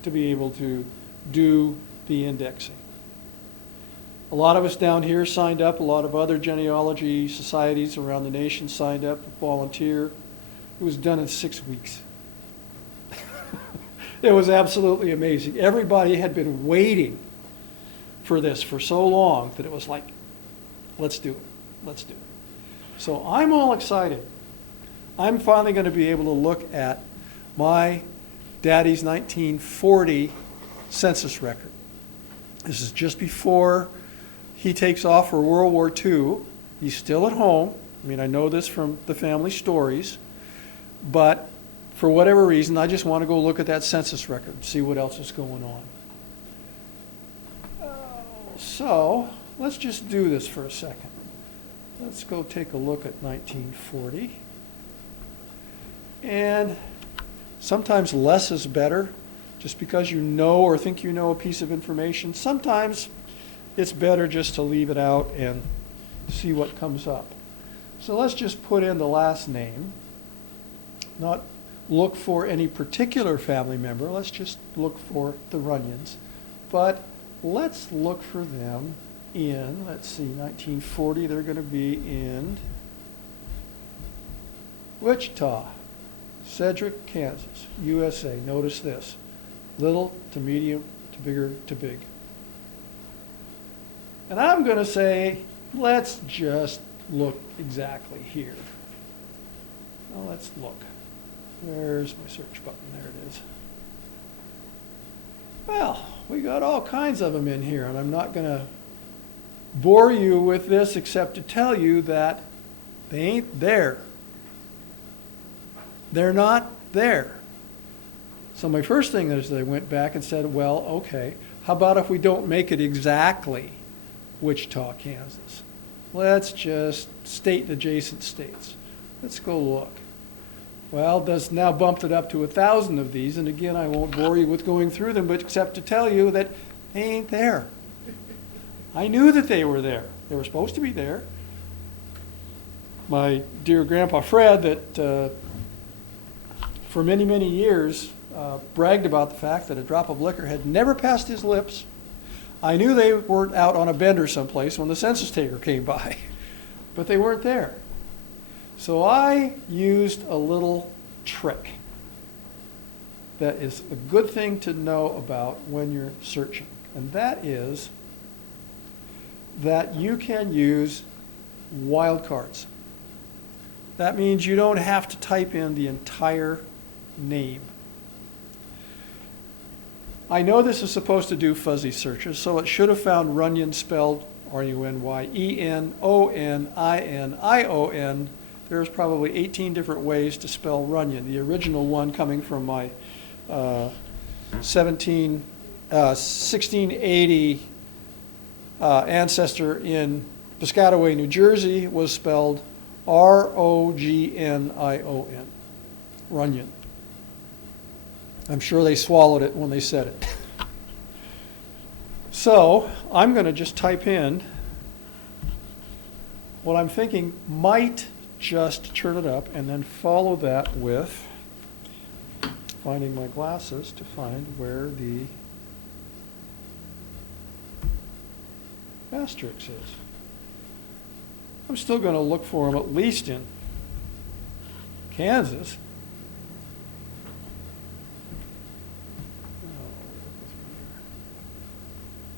to be able to do the indexing. A lot of us down here signed up. A lot of other genealogy societies around the nation signed up to volunteer. It was done in 6 weeks. It was absolutely amazing. Everybody had been waiting for this for so long that it was like, let's do it. Let's do it. So I'm all excited. I'm finally going to be able to look at my daddy's 1940 census record. This is just before he takes off for World War II. He's still at home. I mean, I know this from the family stories, but for whatever reason, I just want to go look at that census record and see what else is going on. So let's just do this for a second. Let's go take a look at 1940. And sometimes less is better. Just because you know or think you know a piece of information, sometimes it's better just to leave it out and see what comes up. So let's just put in the last name, not look for any particular family member. Let's just look for the Runyons. But let's look for them in, let's see, 1940, they're going to be in Wichita, Cedric, Kansas, USA. Notice this, little to medium to bigger to big. And I'm going to say, let's just look exactly here. Well, let's look. Where's my search button? There it is. Well, we got all kinds of them in here, and I'm not going to bore you with this except to tell you that they ain't there. They're not there. So my first thing is I went back and said, well, okay, how about if we don't make it exactly Wichita, Kansas? Let's just state adjacent states. Let's go look. Well, that's now bumped it up to 1,000 of these, and again, I won't bore you with going through them, but except to tell you that they ain't there. I knew that they were there. They were supposed to be there. My dear Grandpa Fred, that for many, many years bragged about the fact that a drop of liquor had never passed his lips. I knew they weren't out on a bender someplace when the census taker came by, but they weren't there. So I used a little trick that is a good thing to know about when you're searching, and that is that you can use wildcards. That means you don't have to type in the entire name. I know this is supposed to do fuzzy searches, so it should have found Runyon spelled R-U-N-Y-E-N-O-N-I-N-I-O-N. There's probably 18 different ways to spell Runyon. The original one coming from my 1680 ancestor in Piscataway, New Jersey, was spelled R-O-G-N-I-O-N, Runyon. I'm sure they swallowed it when they said it. So I'm going to just type in what I'm thinking might just turn it up, and then follow that with finding my glasses to find where the asterisk is. I'm still going to look for them at least in Kansas.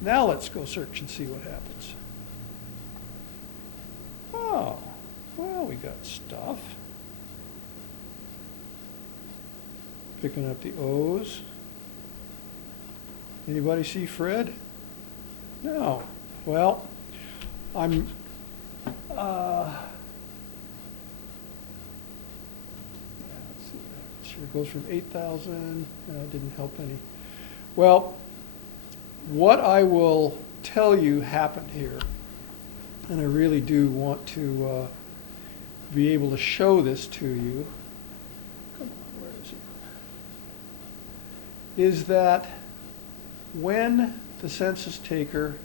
Now let's go search and see what happens. Oh, well, we got stuff. Picking up the O's. Anybody see Fred? No. Well, I'm, let's see, sure goes from 8,000, didn't help any. Well, what I will tell you happened here, and I really do want to be able to show this to you. Come on, where is it? Is that when the census taker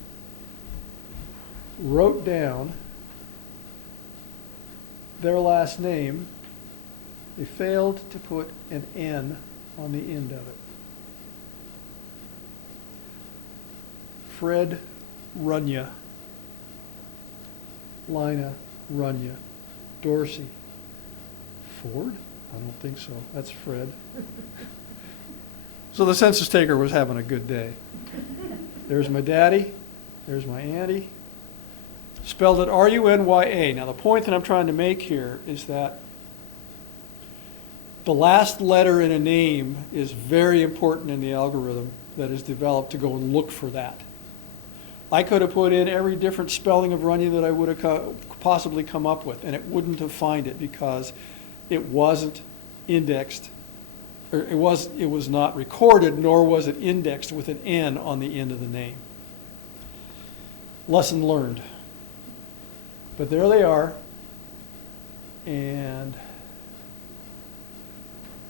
wrote down their last name, they failed to put an N on the end of it. Fred Runyon, Lina Runyon, Dorsey, Ford? I don't think so. That's Fred. So the census taker was having a good day. There's my daddy. There's my auntie. Spelled it R-U-N-Y-A. Now the point that I'm trying to make here is that the last letter in a name is very important in the algorithm that is developed to go and look for that. I could have put in every different spelling of Runyon that I would have possibly come up with, and it wouldn't have found it because it wasn't indexed, or it was not recorded, nor was it indexed with an N on the end of the name. Lesson learned. But there they are, and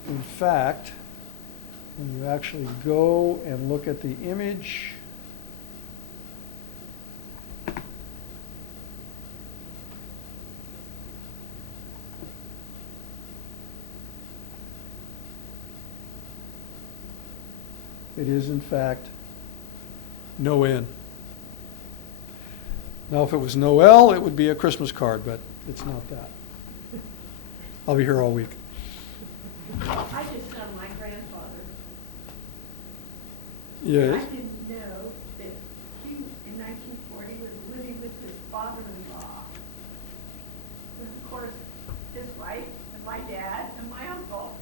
in fact, when you actually go and look at the image, it is, in fact, no N. Now, if it was Noel, it would be a Christmas card, but it's not that. I'll be here all week. I just know my grandfather. Yes. I didn't know that he, in 1940, was living with his father-in-law. And of course, his wife, and my dad, and my uncle.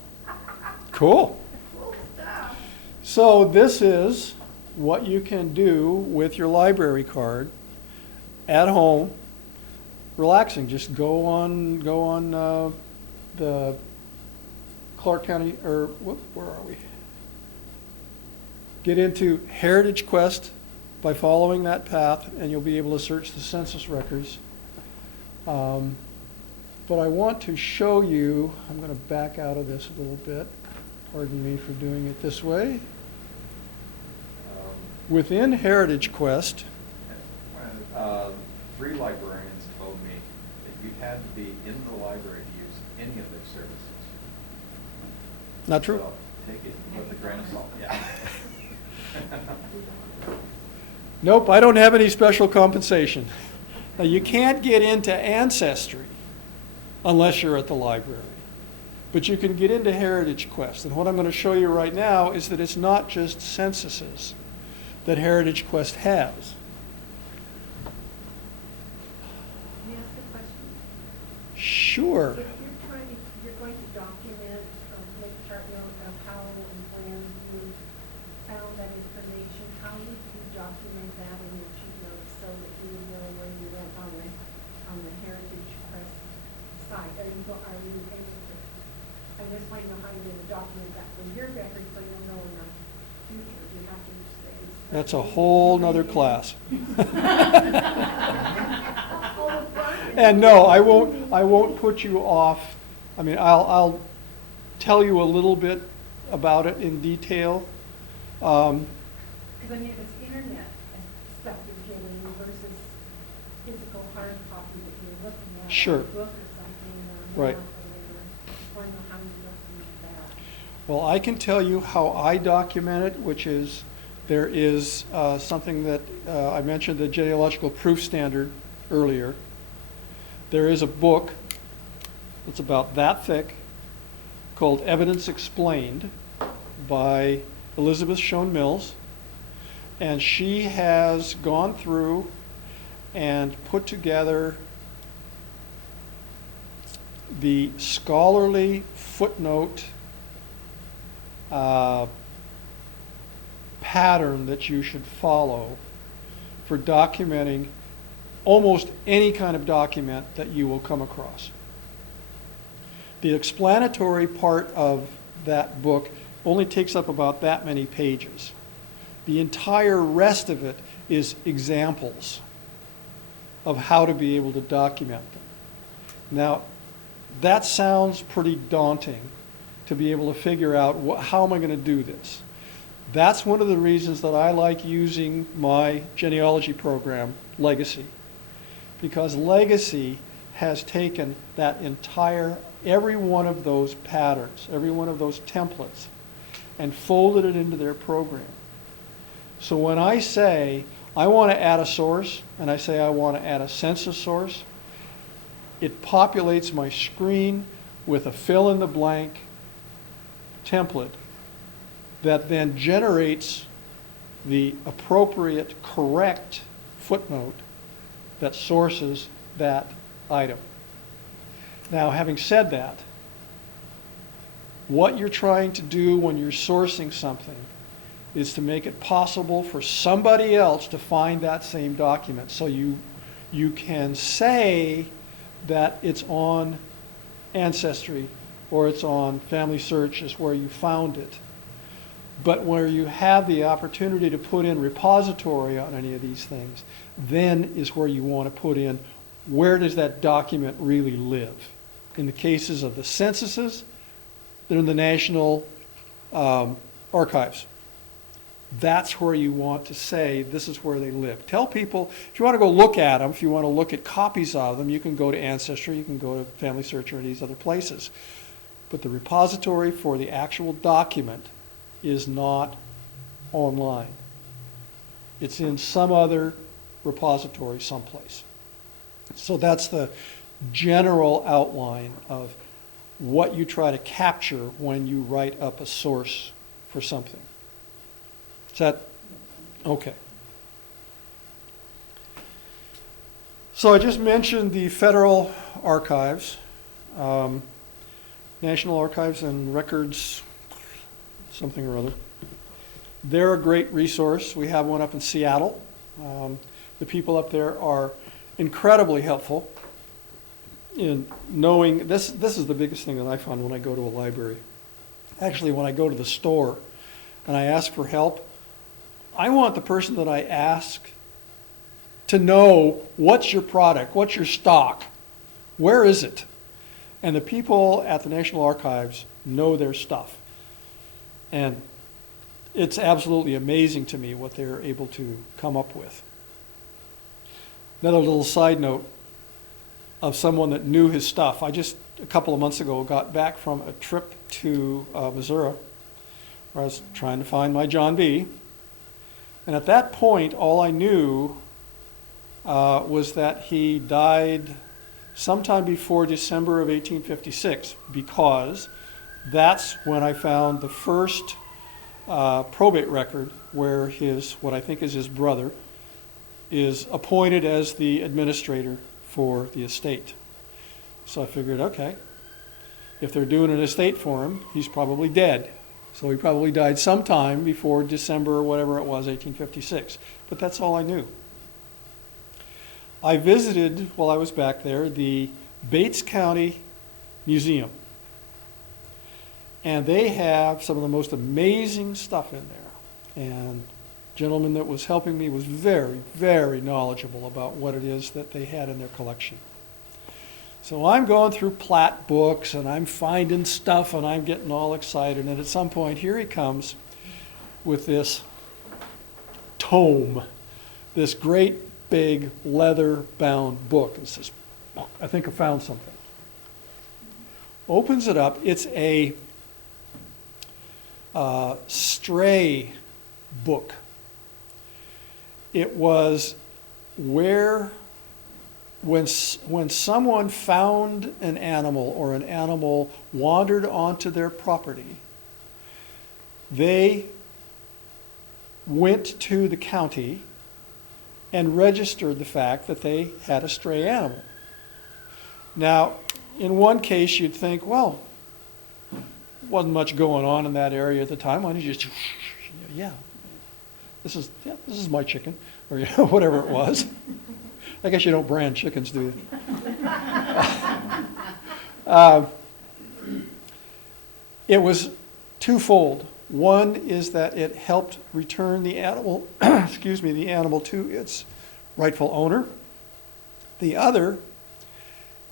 Cool. Cool stuff. So this is what you can do with your library card at home, relaxing. Just go on the Clark County, or where are we? Get into Heritage Quest by following that path, and you'll be able to search the census records. But I want to show you, I'm going to back out of this a little bit. Pardon me for doing it this way. Within Heritage Quest, Three librarians told me that you had to be in the library to use any of their services. not true. So take it with a grain of salt. Yeah. Nope, I don't have any special compensation. Now, you can't get into Ancestry unless you're at the library. But you can get into Heritage Quest. And what I'm going to show you right now is that it's not just censuses that Heritage Quest has. Can I ask a question? Sure. If you're going to document, make a chart note of how and when you found that information, how would you document that in your sheet notes so that you would know when you went on the Heritage Quest site? Are you able to, I just want to know how you're going to document that for your record so you'll know in the future. Do you have to say? That's a whole nother class. And no, I won't put you off. I mean, I'll tell you a little bit about it in detail. Because I mean, if it's internet stuff you're getting versus physical hard copy that you're looking at, Sure. or a book or something, Right. or whatever, I know how you document that. Well, I can tell you how I document it, which is there is something that I mentioned, the Genealogical Proof Standard earlier. There is a book that's about that thick called Evidence Explained by Elizabeth Schoen Mills. And she has gone through and put together the scholarly footnote pattern that you should follow for documenting almost any kind of document that you will come across. The explanatory part of that book only takes up about that many pages. The entire rest of it is examples of how to be able to document them. Now, that sounds pretty daunting to be able to figure out how am I going to do this. That's one of the reasons that I like using my genealogy program, Legacy, because Legacy has taken that every one of those patterns, every one of those templates, and folded it into their program. So when I say I want to add a source, and I say I want to add a census source, it populates my screen with a fill-in-the-blank template that then generates the appropriate, correct footnote that sources that item. Now, having said that, what you're trying to do when you're sourcing something is to make it possible for somebody else to find that same document. So you can say that it's on Ancestry or it's on Familysearch is where you found it. But where you have the opportunity to put in repository on any of these things, then is where you want to put in where does that document really live. In the cases of the censuses, they're in the National Archives. That's where you want to say this is where they live. Tell people, if you want to go look at them, if you want to look at copies of them, you can go to Ancestry, you can go to Familysearch or these other places. But the repository for the actual document is not online. It's in some other repository someplace. So that's the general outline of what you try to capture when you write up a source for something. Is that okay? So I just mentioned the Federal Archives, National Archives and Records, something or other. They're a great resource. We have one up in Seattle. The people up there are incredibly helpful in knowing, this is the biggest thing that I find when I go to a library. Actually, when I go to the store and I ask for help, I want the person that I ask to know what's your product, what's your stock, where is it? And the people at the National Archives know their stuff. And it's absolutely amazing to me what they're able to come up with. Another little side note of someone that knew his stuff. I just, a couple of months ago, got back from a trip to Missouri, where I was trying to find my John B. And at that point, all I knew was that he died sometime before December of 1856, because that's when I found the first probate record where what I think is his brother, is appointed as the administrator for the estate. So I figured, okay, if they're doing an estate for him, he's probably dead. So he probably died sometime before December or whatever it was, 1856. But that's all I knew. I visited, while I was back there, the Bates County Museum. And they have some of the most amazing stuff in there. And the gentleman that was helping me was very, very knowledgeable about what it is that they had in their collection. So I'm going through plat books and I'm finding stuff and I'm getting all excited. And at some point, here he comes with this tome, this great big leather-bound book. And says, I think I found something. Opens it up. It's a stray book. It was where when someone found an animal or an animal wandered onto their property, they went to the county and registered the fact that they had a stray animal. Now, in one case, you'd think, well, wasn't much going on in that area at the time. Why don't you just, yeah, this is my chicken, or whatever it was. I guess you don't brand chickens, do you? It was twofold. One is that it helped return the animal, the animal to its rightful owner. The other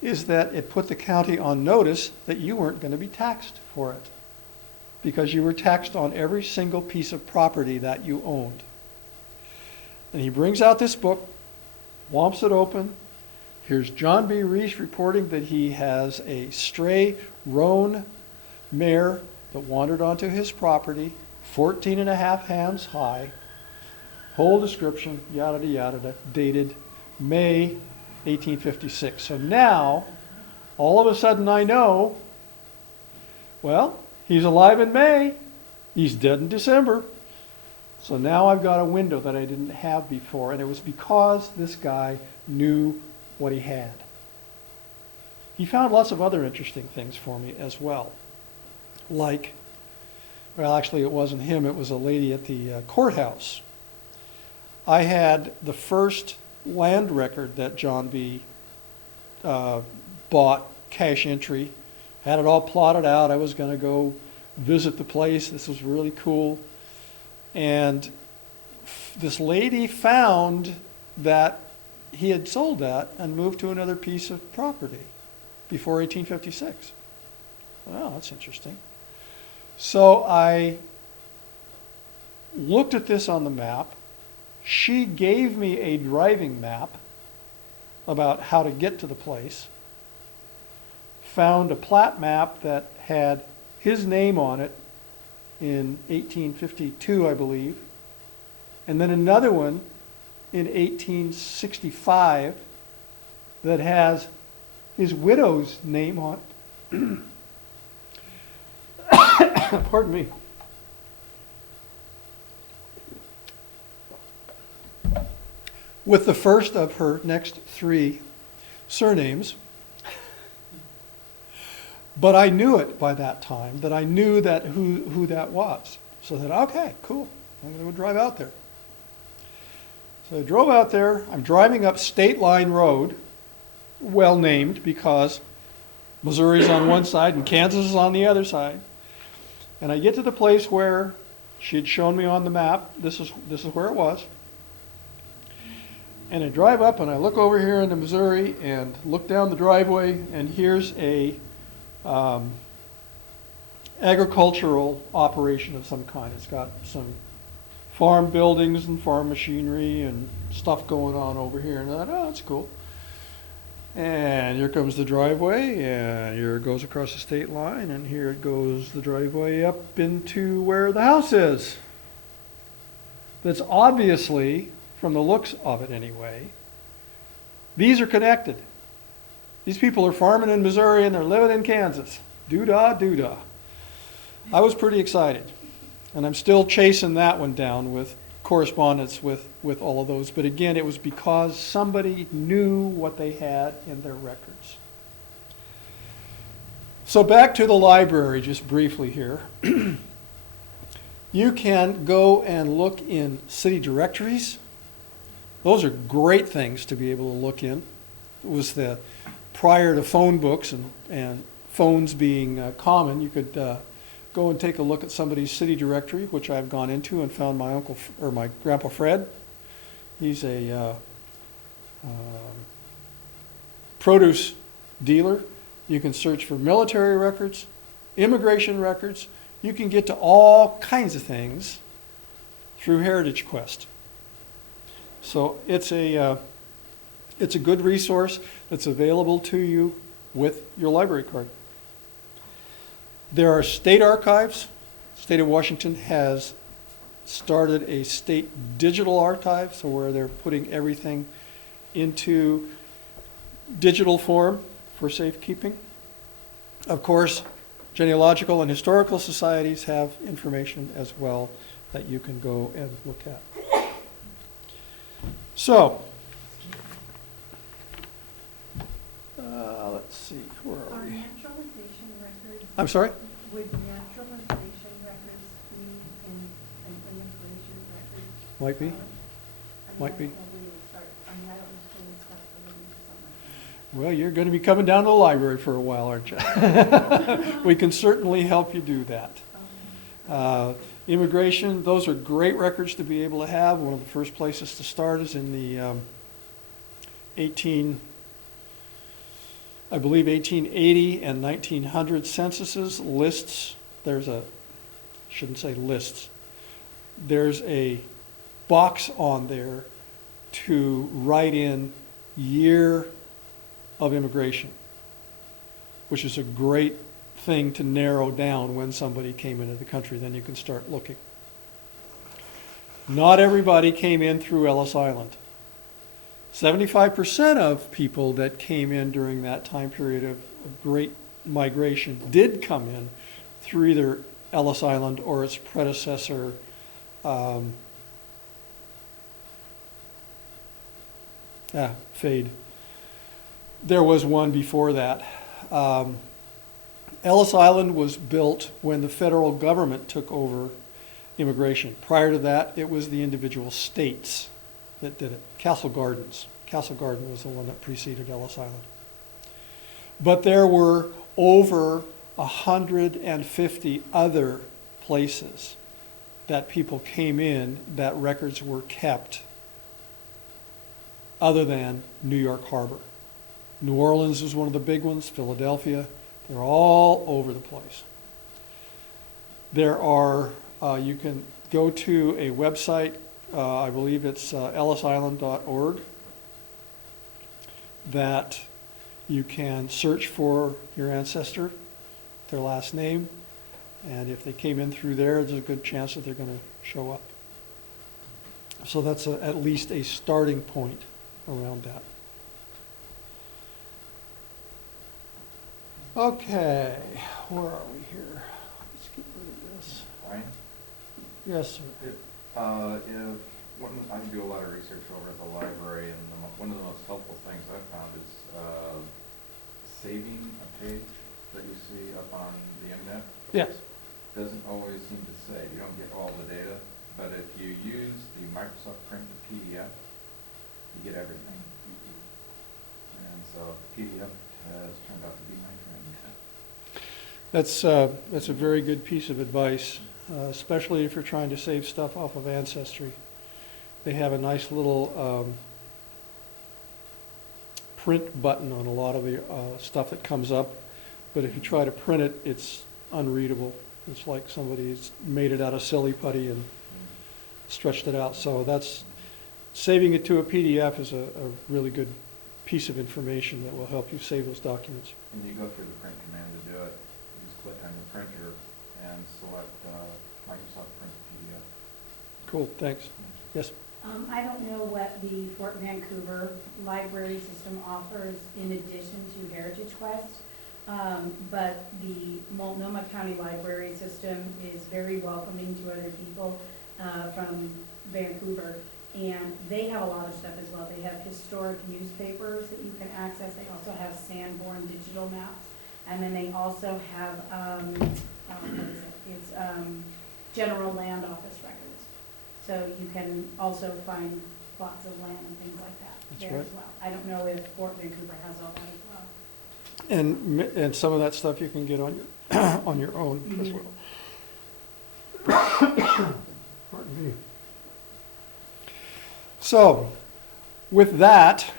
is that it put the county on notice that you weren't going to be taxed for it, because you were taxed on every single piece of property that you owned. And he brings out this book, whomps it open. Here's John B. Reese reporting that he has a stray roan mare that wandered onto his property, 14 and a half hands high, whole description, yada, yada, dated May 1856. So now, all of a sudden I know, well, he's alive in May, he's dead in December. So now I've got a window that I didn't have before, and it was because this guy knew what he had. He found lots of other interesting things for me as well. Like, well, actually it wasn't him, it was a lady at the courthouse. I had the first land record that John B. Bought, cash entry, had it all plotted out. I was going to go visit the place. This was really cool. And this lady found that he had sold that and moved to another piece of property before 1856. Well, that's interesting. So I looked at this on the map. She gave me a driving map about how to get to the place. Found a plat map that had his name on it in 1852, I believe. And then another one in 1865 that has his widow's name on it. Pardon me. With the first of her next three surnames. But I knew it by that time, that I knew that who that was. So I said, okay, cool, I'm going to go drive out there. So I drove out there. I'm driving up State Line Road, well named because Missouri's on one side and Kansas is on the other side. And I get to the place where she had shown me on the map. This is where it was. And I drive up and I look over here into Missouri and look down the driveway, and here's a agricultural operation of some kind. It's got some farm buildings and farm machinery and stuff going on over here. And I thought, oh, that's cool. And here comes the driveway, and here it goes across the state line, and here it goes the driveway up into where the house is. That's obviously, from the looks of it anyway, these are connected. These people are farming in Missouri and they're living in Kansas. Doo-dah, doo-dah. I was pretty excited. And I'm still chasing that one down with correspondence with all of those. But again, it was because somebody knew what they had in their records. So back to the library just briefly here. You can go and look in city directories. Those are great things to be able to look in. It was the prior to phone books and phones being common, you could go and take a look at somebody's city directory, which I've gone into and found my uncle or my grandpa Fred. He's a produce dealer. You can search for military records, immigration records. You can get to all kinds of things through Heritage Quest. So it's a good resource that's available to you with your library card. There are state archives. State of Washington has started a state digital archive, so where they're putting everything into digital form for safekeeping. Of course, genealogical and historical societies have information as well that you can go and look at. So, let's see, where Are are we? naturalization records? I'm sorry? Would naturalization records be in an immigration record? Might be. I mean, Might be. I don't know where you would start. I mean, I don't understand this stuff, so maybe something like that. Well, you're going to be coming down to the library for a while, aren't you? We can certainly help you do that. Immigration, those are great records to be able to have. One of the first places to start is in the 1880 and 1900 censuses, lists. Shouldn't say lists. There's a box on there to write in year of immigration, which is a great thing to narrow down when somebody came into the country. Then you can start looking. Not everybody came in through Ellis Island. 75% of people that came in during that time period of great migration did come in through either Ellis Island or its predecessor, Fade. There was one before that. Ellis Island was built when the federal government took over immigration. Prior to that, it was the individual states that did it. Castle Garden was the one that preceded Ellis Island. But there were over 150 other places that people came in that records were kept other than New York Harbor. New Orleans is one of the big ones, Philadelphia. They're all over the place. There are, you can go to a website, I believe it's ellisisland.org, that you can search for your ancestor, their last name, and if they came in through there, there's a good chance that they're going to show up. So that's at least a starting point around that. Okay, where are we here? Let's get rid of this. Brian? Yes, sir. If I do a lot of research over at the library, and one of the most helpful things I've found is saving a page that you see up on the internet. Yes. Doesn't always seem to say, you don't get all the data, but if you use the Microsoft Print to PDF, you get everything. And so PDF has turned out to be my friend. That's a very good piece of advice, especially if you're trying to save stuff off of Ancestry. They have a nice little print button on a lot of the stuff that comes up, but if you try to print it, it's unreadable. It's like somebody's made it out of silly putty and stretched it out. So that's saving it to a PDF is a really good piece of information that will help you save those documents. When you go through the print command to do it, you just click on your printer and select Microsoft Print PDF. Cool, thanks. Yes? I don't know what the Fort Vancouver library system offers in addition to Heritage Quest, but the Multnomah County Library System is very welcoming to other people from Vancouver, and they have a lot of stuff as well. They have historic newspapers that you can access. They also have Sanborn digital maps, and then they also have, what is it? It's general land office records. So you can also find plots of land and things like that That's there right. as well. I don't know if Fort Vancouver has all that as well. And some of that stuff you can get on your on your own as well. Pardon me. So, with that,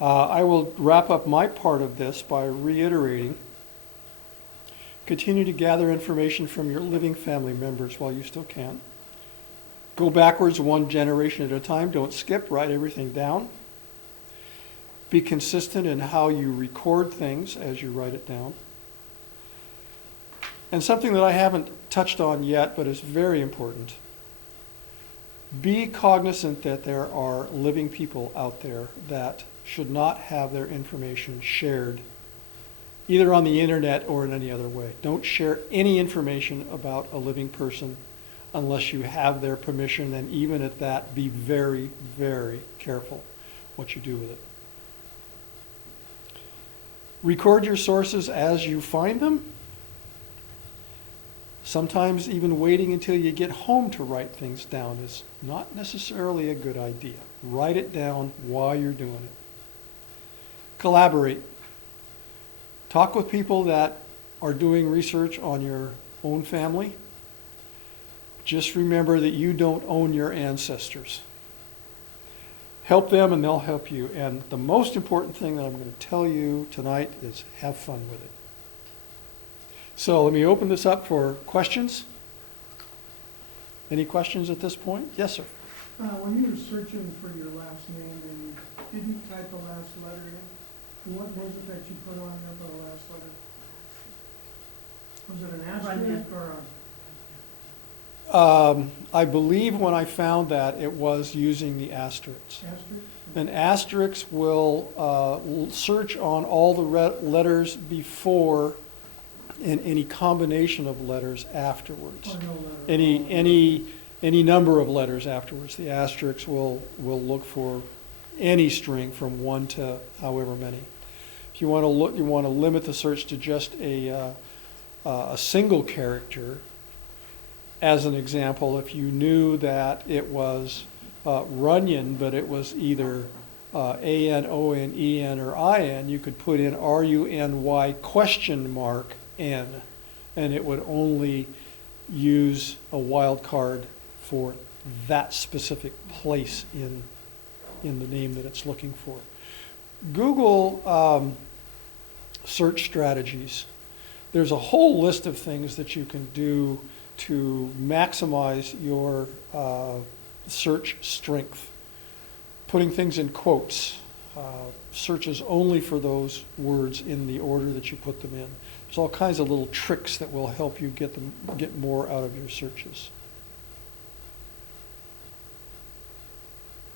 I will wrap up my part of this by reiterating: continue to gather information from your living family members while you still can. Go backwards one generation at a time. Don't skip. Write everything down. Be consistent in how you record things as you write it down. And something that I haven't touched on yet, but is very important: be cognizant that there are living people out there that should not have their information shared either on the internet or in any other way. Don't share any information about a living person unless you have their permission, and even at that, be very, very careful what you do with it. Record your sources as you find them. Sometimes even waiting until you get home to write things down is not necessarily a good idea. Write it down while you're doing it. Collaborate. Talk with people that are doing research on your own family. Just remember that you don't own your ancestors. Help them and they'll help you. And the most important thing that I'm going to tell you tonight is have fun with it. So let me open this up for questions. Any questions at this point? Yes, sir. When you were searching for your last name and you didn't type the last letter in, what was it that you put on there for the last letter? Was it an asterisk or a I believe when I found that it was using the asterisks. asterisk? An asterisk will search on all the letters before and any combination of letters afterwards. Or no letter? Any number of letters afterwards. The asterisk will look for any string from 1 to however many. If you want to limit the search to just a single character. As an example, if you knew that it was Runyon, but it was either A-N-O-N-E-N or I-N, you could put in R-U-N-Y question mark N, and it would only use a wildcard for that specific place in the name that it's looking for. Google search strategies. There's a whole list of things that you can do to maximize your search strength. Putting things in quotes, searches only for those words in the order that you put them in. There's all kinds of little tricks that will help you get more out of your searches.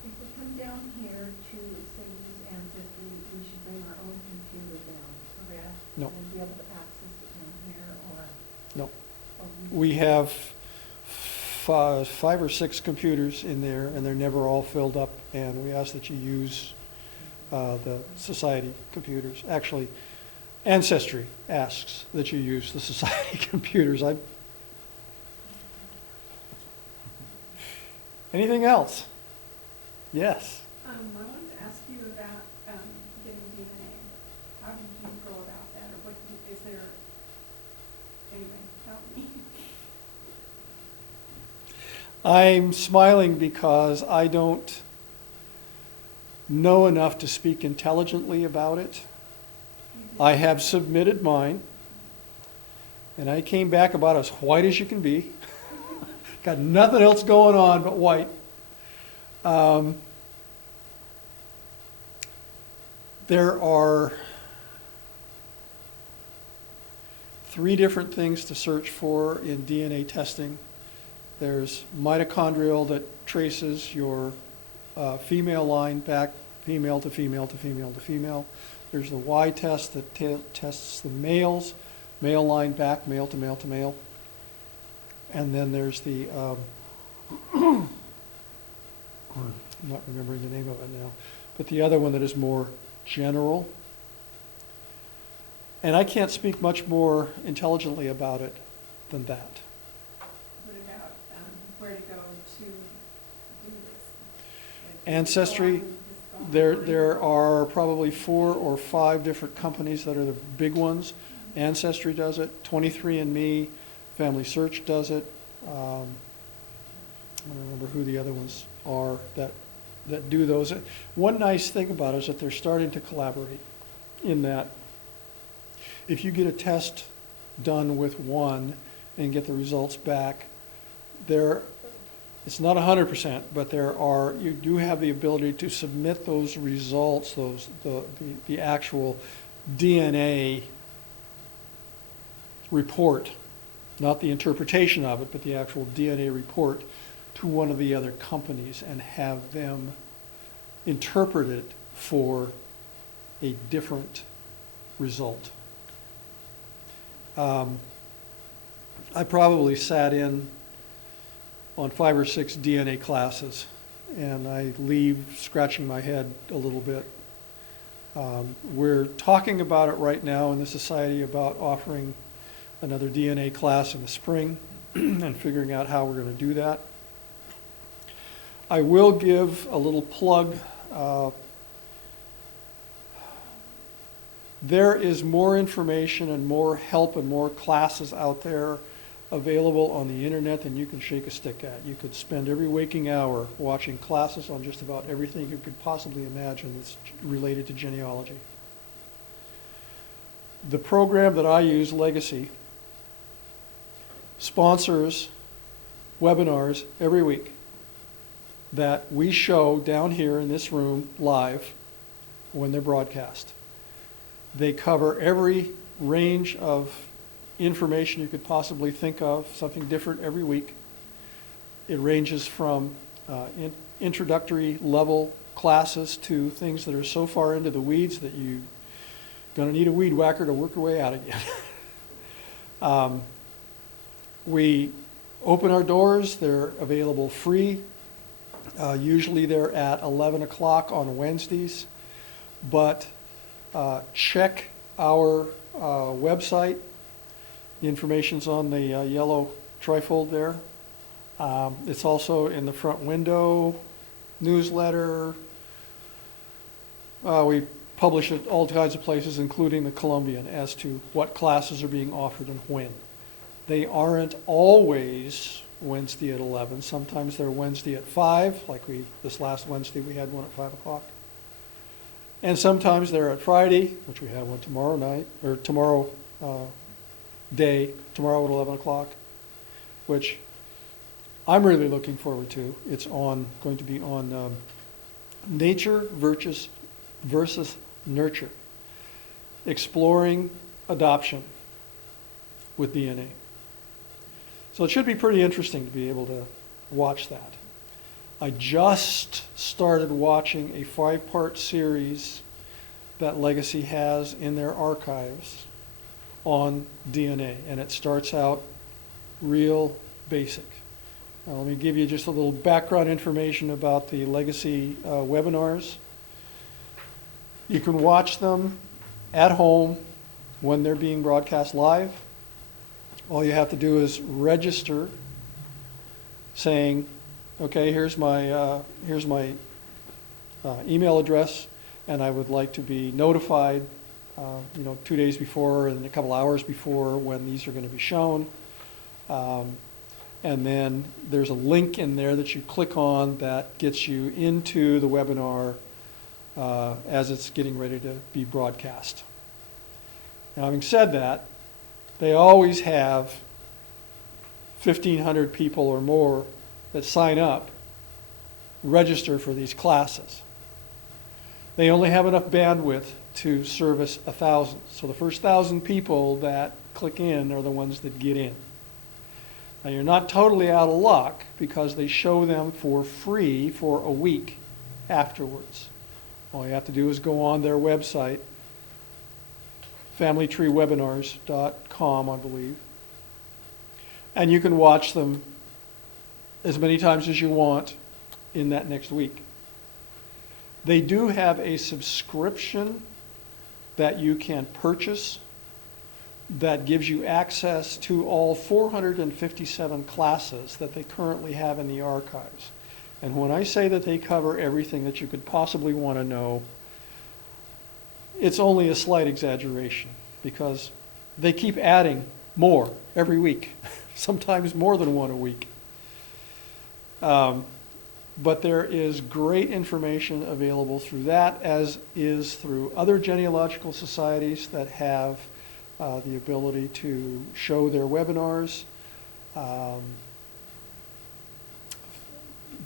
If we come down here to say use Ancestry, we should bring our own computer down, correct? No. And be able to access it down here, or? No. or We have 5 or 6 computers in there, and they're never all filled up, and we ask that you use the society computers. Actually, Ancestry asks that you use the society computers. Anything else? Yes. I wanted to ask you about getting DNA. How did you go about that, or is there, anyway, help me. I'm smiling because I don't know enough to speak intelligently about it. I have submitted mine, and I came back about as white as you can be. Got nothing else going on but white. There are 3 different things to search for in DNA testing. There's mitochondrial that traces your female line back, female to female to female to female. There's the Y test that tests the males, male line back, male to male to male. And then there's the, I'm not remembering the name of it now, but the other one that is more general. And I can't speak much more intelligently about it than that. What about where to go to do this? Ancestry, there are probably 4 or 5 different companies that are the big ones. Ancestry does it, 23andMe, Familysearch does it. I don't remember who the other ones are that do those. One nice thing about it is that they're starting to collaborate in that if you get a test done with one and get the results back, it's not 100%, but you do have the ability to submit those results, the actual DNA report, not the interpretation of it, but the actual DNA report, to one of the other companies and have them interpret it for a different result. I probably sat in on 5 or 6 DNA classes, and I leave scratching my head a little bit. We're talking about it right now in the society about offering another DNA class in the spring and figuring out how we're going to do that. I will give a little plug. There is more information and more help and more classes out there available on the internet than you can shake a stick at. You could spend every waking hour watching classes on just about everything you could possibly imagine that's related to genealogy. The program that I use, Legacy, sponsors webinars every week that we show down here in this room live when they're broadcast. They cover every range of information you could possibly think of, something different every week. It ranges from introductory level classes to things that are so far into the weeds that you're going to need a weed whacker to work your way out again. We open our doors. They're available free. Usually they're at 11 o'clock on Wednesdays, but check our website. The information's on the yellow trifold there. It's also in the front window, newsletter. We publish it all kinds of places, including the Columbian, as to what classes are being offered and when. They aren't always Wednesday at 11. Sometimes they're Wednesday at 5, like this last Wednesday we had one at 5 o'clock. And sometimes they're at Friday, which we have one tomorrow night, or tomorrow tomorrow at 11 o'clock, which I'm really looking forward to. It's going to be on nature versus nurture, exploring adoption with DNA. So it should be pretty interesting to be able to watch that. I just started watching a 5-part series that Legacy has in their archives on DNA, and it starts out real basic. Now, let me give you just a little background information about the Legacy webinars. You can watch them at home when they're being broadcast live. All you have to do is register, saying, okay, here's my email address, and I would like to be notified 2 days before and a couple hours before when these are going to be shown. And then there's a link in there that you click on that gets you into the webinar as it's getting ready to be broadcast. Now, having said that, they always have 1,500 people or more that sign up, register for these classes. They only have enough bandwidth to service 1,000. So the first 1,000 people that click in are the ones that get in. Now you're not totally out of luck because they show them for free for a week afterwards. All you have to do is go on their website, familytreewebinars.com, I believe, and you can watch them as many times as you want in that next week. They do have a subscription that you can purchase that gives you access to all 457 classes that they currently have in the archives. And when I say that they cover everything that you could possibly want to know, it's only a slight exaggeration because they keep adding more every week, sometimes more than one a week. But there is great information available through that, as is through other genealogical societies that have the ability to show their webinars.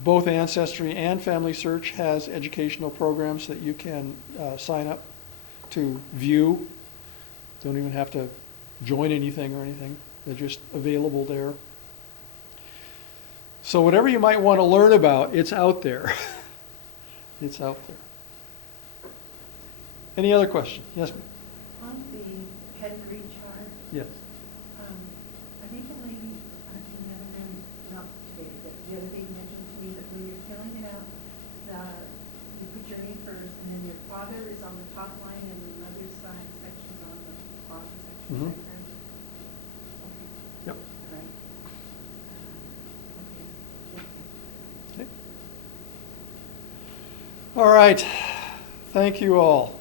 Both Ancestry and Familysearch has educational programs that you can sign up to view. Don't even have to join anything or anything. They're just available there. So whatever you might want to learn about, it's out there. It's out there. Any other questions? Yes, ma'am. On the pedigree chart, Yes. I think the lady, not today, but father is on the top line and the mother's side section's on the bottom section, Mhm. is that correct? Okay, Yep. right. Okay. All right. Thank you all.